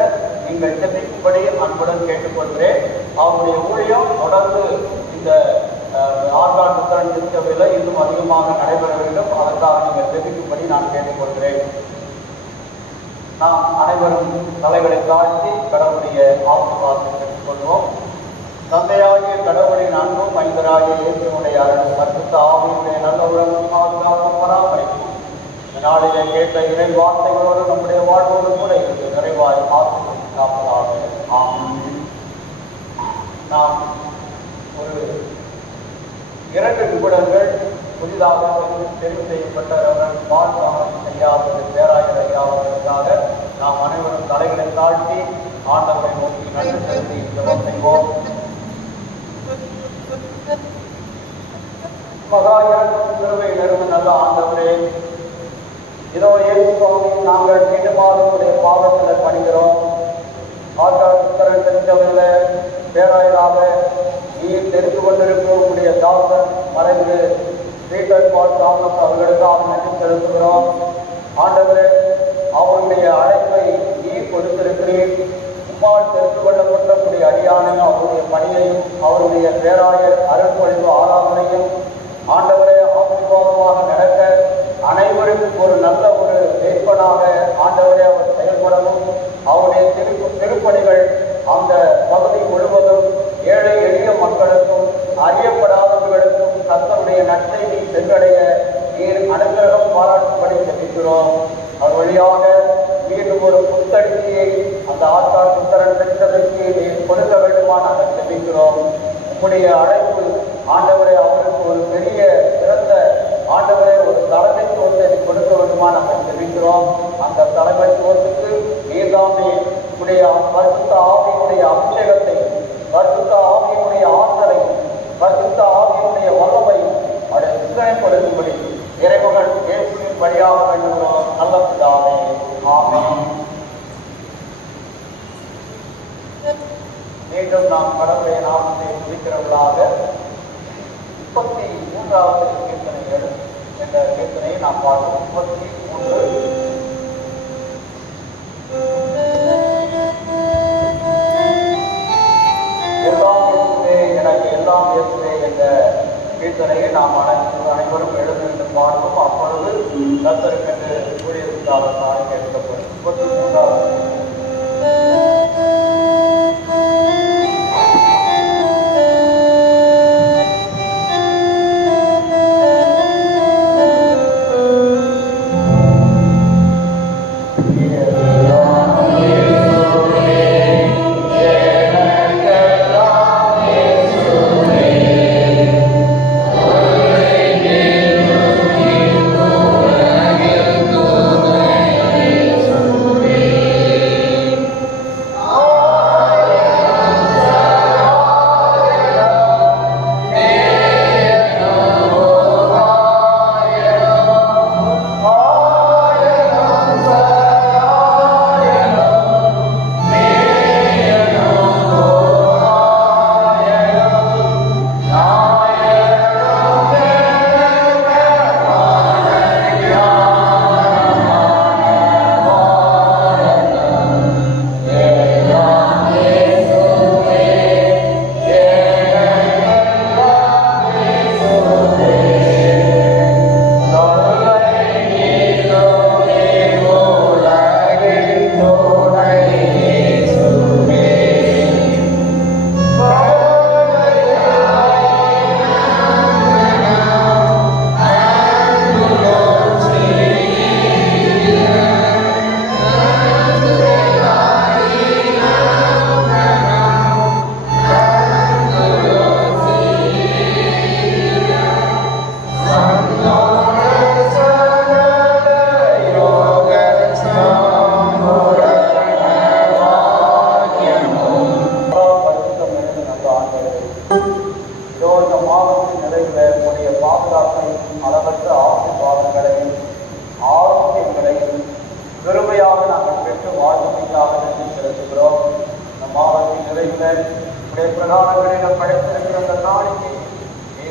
நீங்கள் ஜெபிக்கும்படி அன்புடன் கேட்டுக்கொள்கிறேன். அவருடைய ஊழியம் தொடர்ந்து இந்த ஆற்காடு உத்தரன் திருச்சபையில் இன்னும் அதிகமாக நடைபெற வேண்டும். அதற்காக நீங்கள் ஜெபிக்கும்படி நான் கேட்டுக்கொள்கிறேன். நாம் அனைவரும் தலைகளை தாழ்த்தி கடவுளுடைய ஆசீர்வாதத்தை பெற்றுக்கொள்வோம். தந்தையாகிய கடவுளின் அன்பும் மைந்தராகிய இயேசுவினுடைய அருளும் பரிசுத்த ஆவியினுடைய நல்ல உறவும் பாதுகாப்பும் பராமரிக்கும். இந்த நாளிலே கேட்ட இறை வார்த்தைகளோடு நம்முடைய வாழ்வோடு கூட இருந்து நிறைவாய் ஆசீர்வதிக்காமலாக ஆமென். நாம் ஒரு 2 நிமிடங்கள் புதிதாக தெரிவு செய்யப்பட்ட ரெவரண்ட் பால் தாமஸ் ஐயா அவர்கள் பேராயர் ஐயா அவர்களுக்காக நாம் அனைவரும் தலைகளை தாழ்த்தி ஆண்டவரை நோக்கி நன்றி செலுத்தி ஜெபம் செய்வோம். மகா இறக்கும் கிருபை நிறுவன நல்ல ஆண்டவரே, இதோ இயேசு சுவாமி நாங்கள் மீண்டுமாவுடைய பாவத்தில் பணிகிறோம். ஆற்காடு உத்தரன் திருச்சபையில் பேராயராக நீர் தெரிந்து கொண்டிருக்கக்கூடிய தாசன் மறைந்து பீட்டர் பால் தாமஸ் அவர்களுக்காக நன்றி செலுத்துகிறோம். ஆண்டவரே, அவருடைய அழைப்பை நீர் கொடுத்திருக்கிறீர். உம்மால் தெரிந்து கொள்ளப்பட்டக்கூடிய அடியானையும் அவருடைய பணியையும் அவருடைய பேராயர் அருட்பொழிவு ஆராதனையும் ஆண்டவரே ஆசீர்வாதமாக நடக்க அனைவருக்கும் ஒரு நல்ல ஒரு வேட்பனாக ஆண்டவரே அவர் செயல்படவும் அவருடைய திருப்பணிகள் அந்த பகுதி முழுவதும் ஏழை எளிய மக்களுக்கும் அறியப்படாதவர்களுக்கும் கர்த்தருடைய நற்செய்தி சென்றடைய நீர் அனுகிரகம் பாராட்டும்படி ஜெபிக்கிறோம். அவர் வழியாக மீண்டும் ஒரு புத்தடிக்கையை அந்த ஆற்காடு உத்தரன் திருச்சபைக்கு நீர் கொடுக்க வேண்டுமா நாங்கள் ஜெபிக்கிறோம். உங்களுடைய அழைப்பு ஆண்டவரை அவருக்கு ஒரு பெரிய சிறந்த ஆண்டவரை ஒரு தலைமைத்துவத்தை கொடுக்க வேண்டுமா நாங்கள் ஜெபிக்கிறோம். அந்த தலைமைத்துவத்துக்கு நீர்தாமே பரிசுத்த ஆவியினுடைய அபிஷேகத்தை, பரிசுத்த ஆவியினுடைய ஆற்றலை, பரிசுத்த ஆவியினுடைய வல்லமை அதை சிந்தனைப்படுத்தும்படி இறைமகன் இயேசுவின் வழியாக வேண்டுகிறோம். நல்ல பிதாவே, ஆமென். மீண்டும் நாம் கடவுளுடைய நாமத்தை துதிக்கிறவர்களாக 33வது கீர்த்தனைகள் என்ற கீர்த்தனையை நாம் பார்க்கிறோம். 33. எல்லாம் இயேசுவே, எனக்கு எல்லாம் இயேசுவே என்ற கீர்த்தனையை நாம் அனைவரும் எழுந்து பாடுவோம். அப்பொழுது கர்த்தருக்கென்று ஊழியர்களுக்காக சாலை கேட்கப்படும். 33வது.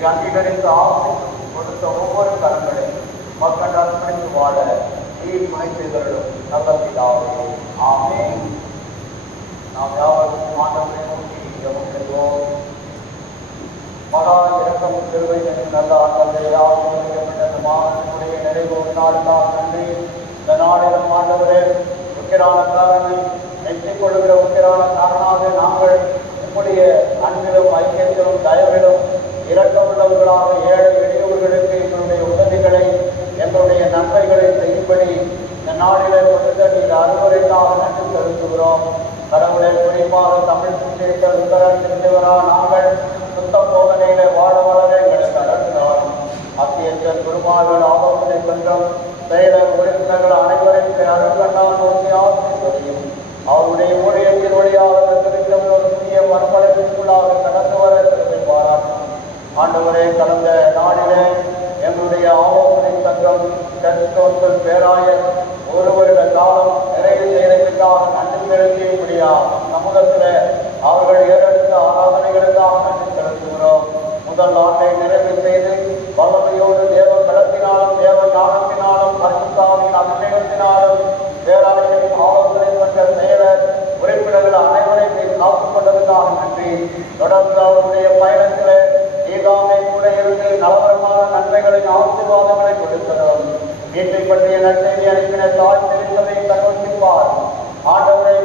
அங்கீகரித்து ஆசை கொடுத்த ஒவ்வொரு கரங்களை மக்கள் அர்ப்பணித்து வாழ நீர் துணை செய்தவர்களும் நல்ல பிதாவே, ஆமென். நாம் யாவரும் ஆண்டவரை நோக்கி ஜெபம் செய்வோம். மகா இரக்கம் திருவை நல்ல ஆண்டவரை ஆசிரியப்பட்ட மாதத்தினுடைய நிறைவு நாளுக்காக நன்றி. இந்த நாளிலும் ஆண்டவரே உக்கிரான காரணம் வெற்றிக் கொள்கிற உக்கிரான காரணமாக நாங்கள் உங்களுடைய அன்பிலும் ஐக்கியத்திலும் தயவிலும் இரக்கமுள்ளவர்களாக ஏழை எளியவர்களுக்கு எங்களுடைய உதவிகளை எங்களுடைய நன்மைகளை செய்யும்படி இந்த நாளிலே கொடுத்த நீர் அறிவுரைக்காக நன்றி செலுத்துகிறோம். கடவுளை குறிப்பாக தமிழ் சுற்றீர்கள் உத்தரன் தெரிந்தவரா நாங்கள் சுத்த போதனையிலே வாழ வளர எங்களுக்கு அடங்கினாலும் அத்தியட்சர் குருமார்கள் ஆலோசனை சென்றும் செயலர் உறுப்பினர்கள் அனைவரையும் அருங்கண்ணால் நோக்கி ஆசிரியரையும் அவருடைய ஊழியத்தின் வழியாக திருத்தம் ஒரு புதிய மறுமலர்ச்சிக்குள்ளாக கடந்து வர திரும்பி பாராட்டும். ஆண்டவரே, கடந்த நாளிலே எங்களுடைய ஆலோசனை சங்கம் கருத்தோர்கள் பேராயர் ஒரு வருட காலம் நிறைவு செய்ததற்காக நன்றி செலுத்திய முடியாது சமூகத்தில் அவர்கள் ஏறெடுத்த ஆராதனைகளுக்காக நன்றி செலுத்துகிறோம். முதல் ஆண்டை நிறைவு செய்து வல்லமையோடு தேவ பலத்தினாலும் தேவ ஞானத்தினாலும் பரிசுத்தாவின் அபிஷேகத்தினாலும் பேராயரின் ஆலோசனை சங்க செயலர் உறுப்பினர்கள் அனைவரையும் காத்துக் கொண்டதற்காக நன்றி. தொடர்ந்து அவருடைய பயணத்திலே ஈகாமை கூட இருந்து நலவரமான நன்மைகளின் ஆசீர்வாதங்களை கொடுக்கிறோம். வீட்டை பற்றிய நற்செய்தி அனுப்பின தாய் தெரிந்ததை தகவல்பார். ஆண்டவரை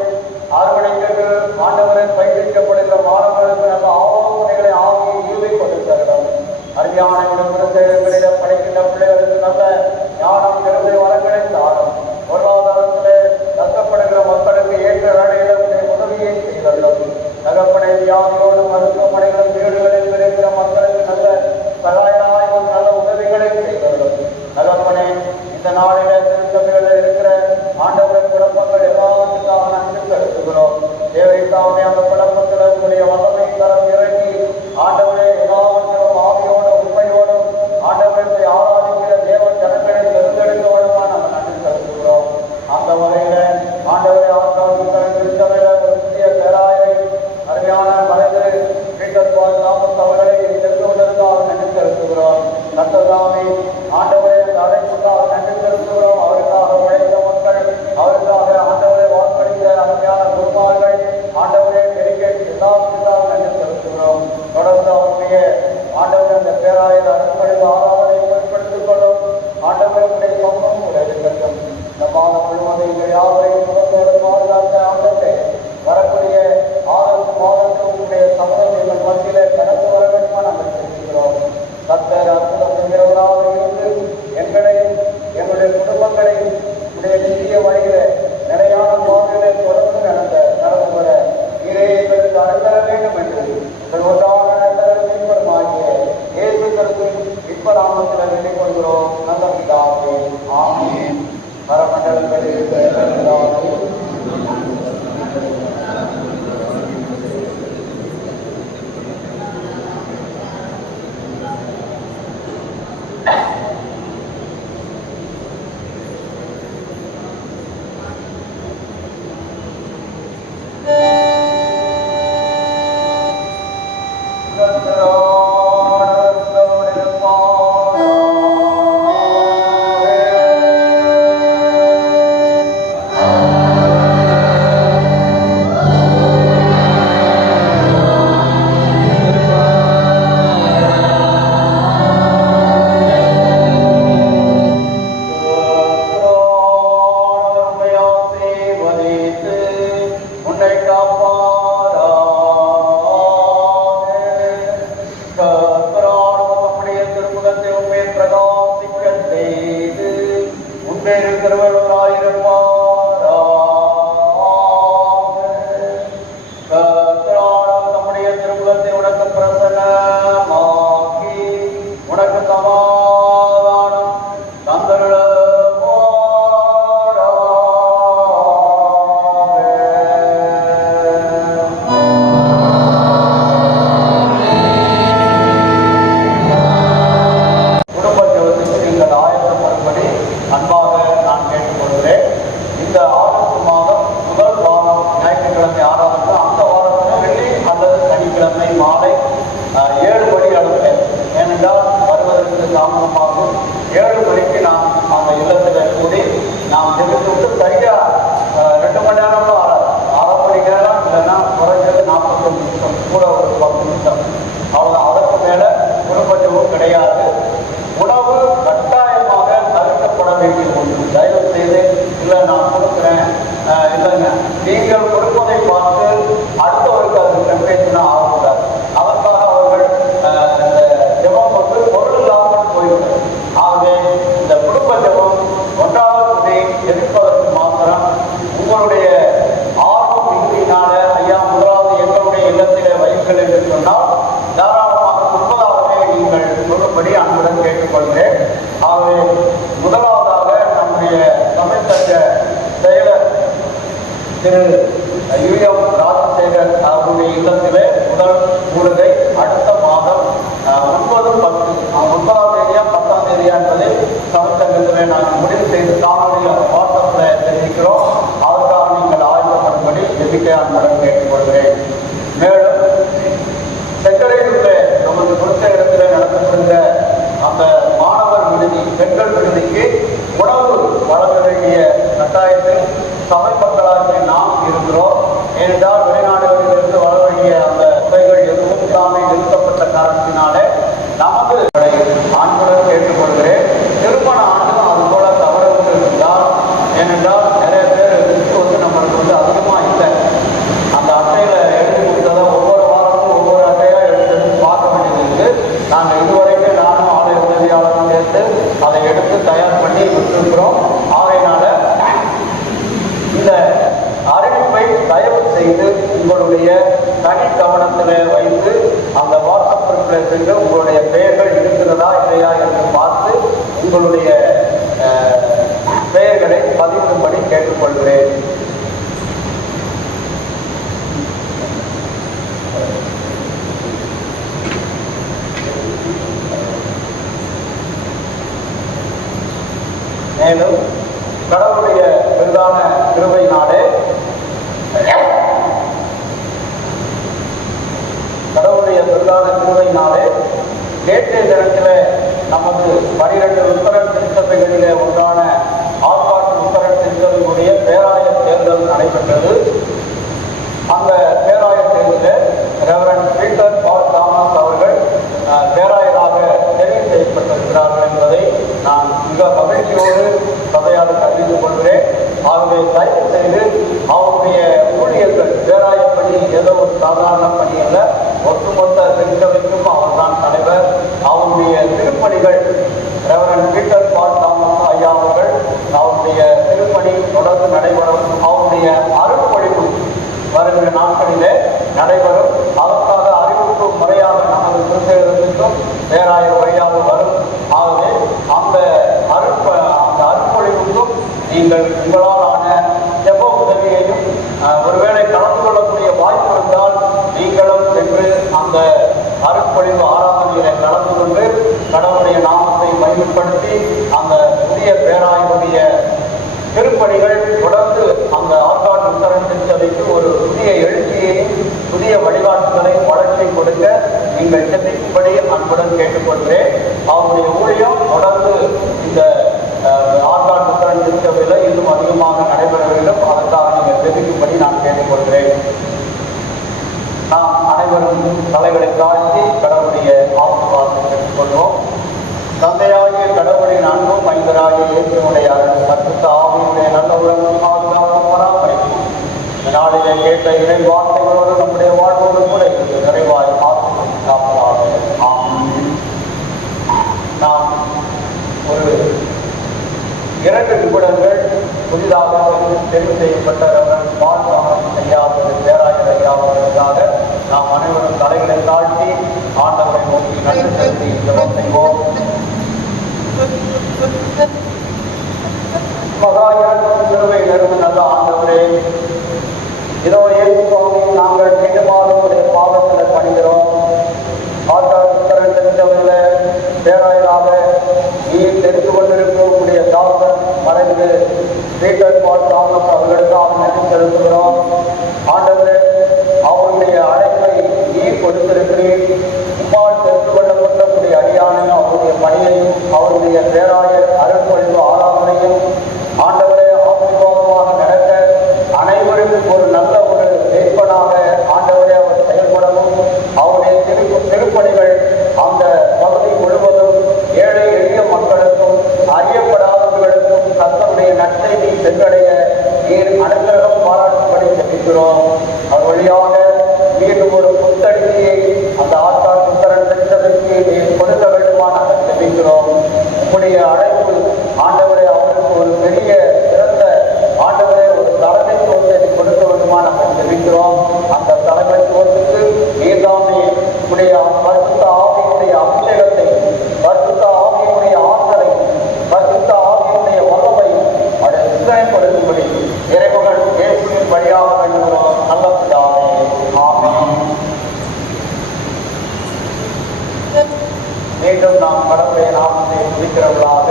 அறுவடைக்கு ஆண்டவரை பயிற்சிக்கப்படுகிற மாணவர்களுக்கு நல்ல ஆலோசனைகளை ஆகிய ஈவை கொடுக்கிறோம். அருமையான விடுமுறைகளிடம் படிக்கின்ற பிள்ளைகளுக்கு நல்ல ஞானம் கருதை வளங்களை தாரும். பொருளாதாரத்திலே ஆண்டவரை புதிய பேராயரை அருமையான மனிதர் வீட்டர்பால் தாமஸ் அவர்களை தெரிந்து கொண்டிருந்தால் நன்றி செலுத்துகிறோம். கர்த்ததாமே ஆண்டவரை அந்த அழைப்புக்காக நன்றி செலுத்துகிறோம். அவருக்காக உழைத்த மக்கள், அவருக்காக ஆண்டவரை வாக்களித்த அருமையான குருமார்கள், ஆண்டவரை டெலிகேட் எல்லாருக்காக நன்றி செலுத்துகிறோம். தொடர்ந்து அவருடைய ஆண்டவரை அந்த பேராயர் அருள்பொழிவு ஆராதனை பொருட்படுத்திக் கொள்ளும். ஆண்டவருடைய பக்கம் உடையது இந்த மாதம் முழுவதும் எங்கள் யாவரையும் சுகத்தோடு பாதுகாத்த ஆண்டவரே, வரக்கூடிய ஆகஸ்ட் மாதத்தில் உங்களுடைய சமூகம் எங்கள் மத்தியிலே கடந்து வர வேண்டுமா நாங்கள் தெரிவிக்கிறோம். கர்த்தர் அற்புதம் செய்கிறவராக இருந்து எங்களையும் எங்களுடைய குடும்பங்களையும் உடைய நிதிய வழியில நிலையான பாதையிலே தொடர்ந்து நடந்து வர நீரே எங்களுக்கு அனுப்ப வேண்டும் என்று உங்கள் ஒன்றான மீன்பருமாகிய இயேசு கிறிஸ்துவின் இப்ப நாமத்தில் வேண்டிக் கொள்கிறோம். நல்ல பிதாவே, ஆமென். பரமண்டலங்களில் மேலும் கடவுளுடைய பெரிதான கிருபையினாலே நேற்றைய தினத்தில் நமது 12 உத்தரன் திருச்சபைகளிலே ஒன்றான ஆற்காட்டு உத்தரன் திருச்சபையுடைய பேராயர் தேர்தல் நடைபெற்றது. அந்த பேராயர் தேர்தலில் ரெவரண்ட் பீட்டர் பால் தாமஸ் அவர்கள் பேராயராக தெரிவு செய்யப்பட்டிருக்கிறார்கள் என்பதை நான் மிக மகிழ்ச்சியோடு சபையாளருக்கு அறிவித்துக் கொள்கிறேன். ஆகவே தயவு செய்து அவருடைய ஊழியர்கள் பேராய பணி ஏதோ ஒரு சாதாரண பணி அல்ல, ஒட்டுமொத்த திருச்சபைக்கும் அவர் தான் தலைவர். அவருடைய திருப்பணிகள் ரெவரண்ட் பீட்டர் பால் தாமஸ் ஐயா அவர்கள் அவருடைய திருப்பணி தொடர்ந்து நடைபெறும். அவருடைய அருட்பொழிவு வருகிற நாட்களிலே நடைபெறும். அதற்காக அறிவிப்பு முறையாக நமது திருச்சேதத்திற்கும் பேராயர் வழியாக வரும். ஆகவே அந்த அருட்பொழிவுக்கும் நீங்கள் உங்களால் ஆன ஜெப உதவியையும் ஒருவேளை கலந்து கொள்ளக்கூடிய வாய்ப்பு இருந்தால் நீங்களும் சென்று அந்த அருட்பொழிவு ஆராதனையில கலந்து கொண்டு கடவுளுடைய நாமத்தை மகிமைப்படுத்தி அந்த புதிய பேராயருடைய திருப்பணிகள் தொடர்ந்து அந்த ஆற்காட்டு உத்தரன் திருச்சபைக்கு ஒரு புதிய எழுச்சியையும் புதிய வழிகாட்டுதலை வளர்ச்சி கொடுக்க நீங்கள் சிந்திக்கும்படி அன்புடன் கேட்டுக்கொள்கிறேன். அவருடைய ஊழியம் தொடர்ந்து இந்த ஆற்காட்டு உத்தரன் திருச்சபையில் இன்னும் அதிகமாக நடைபெற வேண்டும். அதற்காக நீங்கள் சிந்திக்கும்படி நான் கேட்டுக்கொள்கிறேன். நாம் அனைவரும் தலைகளை தாழ்த்தி கடவுளுடைய ஆசீர்வாதத்தை பெற்றுக்கொள்வோம். தந்தையாகிய கடவுளின் அன்பும் மைந்தராகிய இயேசுடைய அருள் பரிசுத்த ஆவியுடைய நல்ல உலகம் பாதுகாப்பும் பராமரிக்கும். இந்த நாளிலே கேட்ட இறை வார்த்தைகளோடு நம்முடைய வாழ்வோடு கூட இருந்து நிறைவாய் காப்பதாக. நாம் ஒரு 2 நிமிடங்கள் புதிதாக தெரிவு செய்யப்பட்ட ரெவரண்ட் பால் தாமஸ் ஐயா அவர்கள் பேராயர் ஐயா அவர்களுக்காக நாம் அனைவரும் தலைகளை தாழ்த்தி ஆண்டவரை நோக்கி நன்றி செலுத்தி ஜெபம் செய்வோம். மகாயாவை நெருங்க நல்ல ஆண்டவரே, இதோ இயேசு சுவாமி, நாங்கள் மீண்டுமாறுடைய பாதத்தில் பணிகிறோம். ஆற்காடு தெரிந்தவர்கள பேராயராக நீர் தெரிந்து கொண்டிருக்கக்கூடிய தாசன் மறைந்து பீட்டர் பால் தாமஸ் அவர்களுக்காக நன்றி செலுத்துகிறோம். ஆண்டவரே, அவருடைய அழைப்பை நீர் கொடுத்திருக்கிறீர். உம்மால் தெரிந்து கொள்ளப்பட்டக்கூடிய அடியானையும் அவருடைய பணியையும் அவருடைய பேராயர் அருட்பொழிவு ஆராதனையும் ஆண்டவரே ஆசீர்வாதமாக நடக்க அனைவருக்கும் ஒரு நல்ல ஒரு வேட்பனாக ஆண்டவரே அவர் செயல்படவும் அவருடைய திருப்பணிகள் அந்த பகுதி முழுவதும் ஏழை எளிய மக்களுக்கும் அறியப்படாதவர்களுக்கும் தங்களுடைய நற்செய்தி சென்றடைய நீர் அனுகிரகம் பாராட்டும்படி ஜெபிக்கிறோம். அவர் வழியாக மீண்டும் ஒரு புத்தடிக்கையை அந்த ஆற்காட்டு உத்தரன் திருச்சபைக்கு நீர் கொடுக்க வேண்டுமா நாங்கள் ஜெபிக்கிறோம். உங்களுடைய அழைப்பு ஆண்டவரை அவருக்கு ஒரு பெரிய சிறந்த ஆண்டவரை ஒரு தலைமைத்துவத்தை கொடுக்க வேண்டுமா நாங்கள் ஜெபிக்கிறோம். அந்த தலைமைத்துவத்துக்கு நீர்தாமே உடைய பரிசுத்த ஆவியினுடைய அபிஷேகத்தை, பரிசுத்த ஆவியினுடைய ஆற்றலை, பரிசுத்த ஆவியினுடைய வல்லமையும் அதை சிந்தனைப்படுத்தும்படி இறைமகன் இயேசுவின் வழியாக வேண்டுகிறோம். நல்ல பிதாவே, ஆமென். மீண்டும் நாம் கடவுளுடைய நாமத்தை குறிக்கிறவர்களாக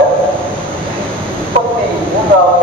33வது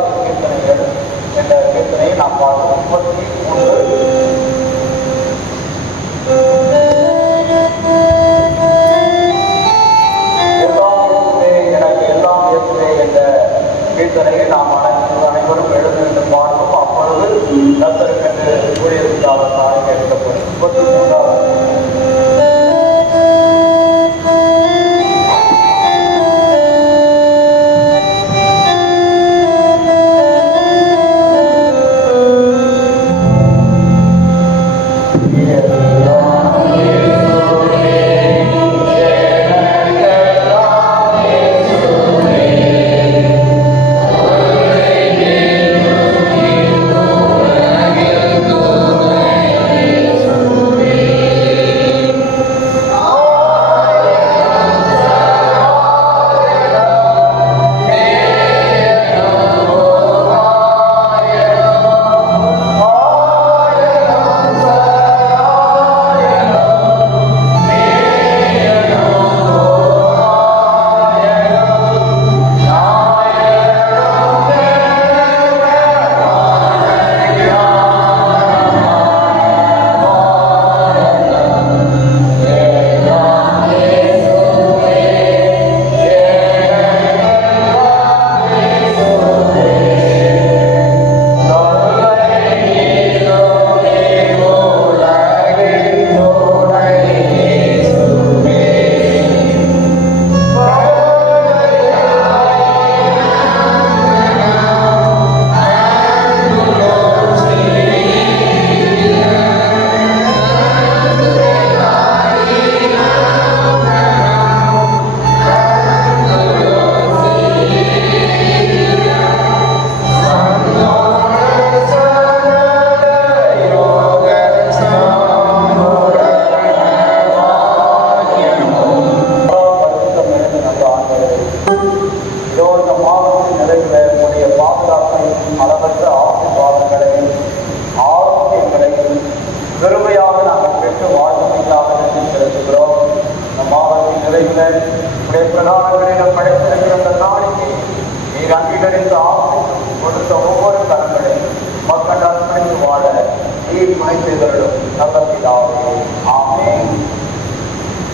துணை செய்தவர்களும் நல்ல பிதாவே. ஆமென்.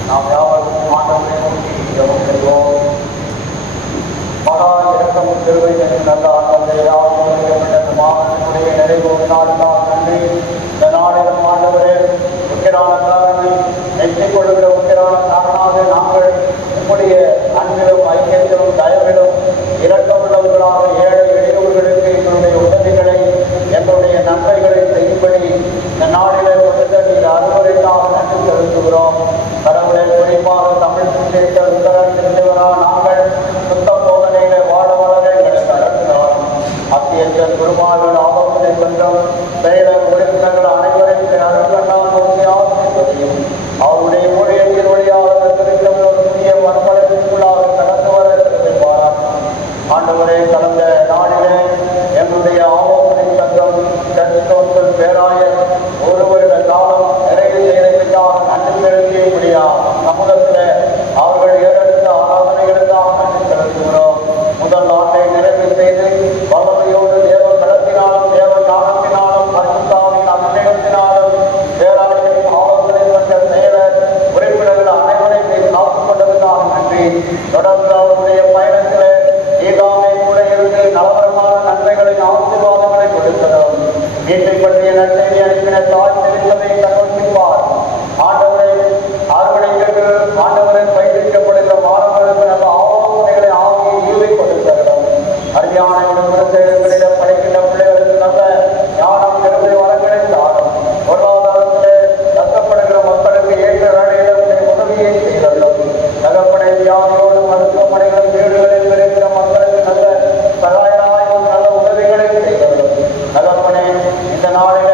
நாம் யாவரும் ஆண்டவரை நோக்கி ஜெபம் செய்வோம். மகா இரக்கம் திருவை என்று நல்ல ஆண்டவரை ஆசிரியப்பட்ட மாவட்டத்துடைய நிறைவு நாடுதான் நன்றி. இந்த நாளிலும் ஆண்டவரே உக்கிரான காரணம் நெற்றிக் கொள்கிற உக்கிரான காரணமாக நாங்கள் உங்களுடைய அன்பிலும் ஐக்கியத்திலும் தயவிலும் இரக்கமுள்ளவர்களாக ஏழை எளியவர்களுக்கு எங்களுடைய உதவிகளை எங்களுடைய நன்மைகளை செய்யும்படி இந்த நாளிலே கொடுத்த நீர் அறுவடைக்காக நன்றி செலுத்துகிறோம். கடவுளை குறிப்பாக தமிழ் சுற்றேற்ற உத்தரவு சென்றவராக நாங்கள் சுத்த போதனையில வாழ வளர எங்களுக்கு அடங்கினார். அத்தியட்சர் குருமார்கள் ஆலோசனை சென்றும் செயலர் உறுப்பினர்கள் அனைவரையும் அருங்கண்ணால் நோக்கி ஆசிரியப்பதையும் அவருடைய ஊழியத்தின் வழியாக திருத்தம் ஒரு புதிய வன்படத்திற்குள்ளாக கடந்து வர திருப்பாரார். ஆண்டவரே, கடந்த நாளிலே எங்களுடைய ஆலோசனை சங்கம் சர்ச்சோத்தல் பேராயர் ஒரு வருட காலம் நிறைவு செய்ததற்காக நன்றி செலுத்திய முடியாது சமூகத்தில் அவர்கள் ஏறெடுத்த ஆராதனைகளுக்காக நன்றி செலுத்துகிறோம். முதல் ஆண்டை நிறைவு செய்து வல்லமையோடு தேவ பலத்தினாலும் தேவ ஞானத்தினாலும் பரிசுத்தாவின் அபிஷேகத்தினாலும் பேராயரின் ஆலோசனை பெற்ற செயலர் உறுப்பினர்கள் அனைவரையும் காத்துக் கொண்டதற்காக நன்றி. தொடர்ந்து அவருடைய பயணத்திலே ஈகாமை கூட இருந்து நலவரமான நன்மைகளை ஆசீர்வாதங்களை கொடுக்கிறோம். வீட்டை பற்றிய நற்செய்தி அனுப்பின தாய் தெரிந்ததை கண்ணோக்கிப்பார். ஆண்டவரை அறுவடைக்கு ஆண்டவரை பயிற்சிக்கப்படுகிற மாணவர்களுக்கு நல்ல ஆலோசனைகளை ஆகிய ஈவை கொடுக்கிறோம். அரியானையுடன் விவசாயிகளிடம் படிக்கின்ற பிள்ளைகளுக்கு நல்ல ஞானம் கருத்தை வளங்களை தாரும். பொருளாதாரத்திலே கஷ்டப்படுகிற மக்களுக்கு ஏற்ற வேலையில உதவியை செய்தோம். தகப்பனை வியாதியோடு மருத்துவமனைகள் வீடுகளில் இருக்கிற மக்களுக்கு நல்ல சகாயமாயும் நல்ல உதவிகளை செய்தோம். தகப்பனை இந்த நாளில்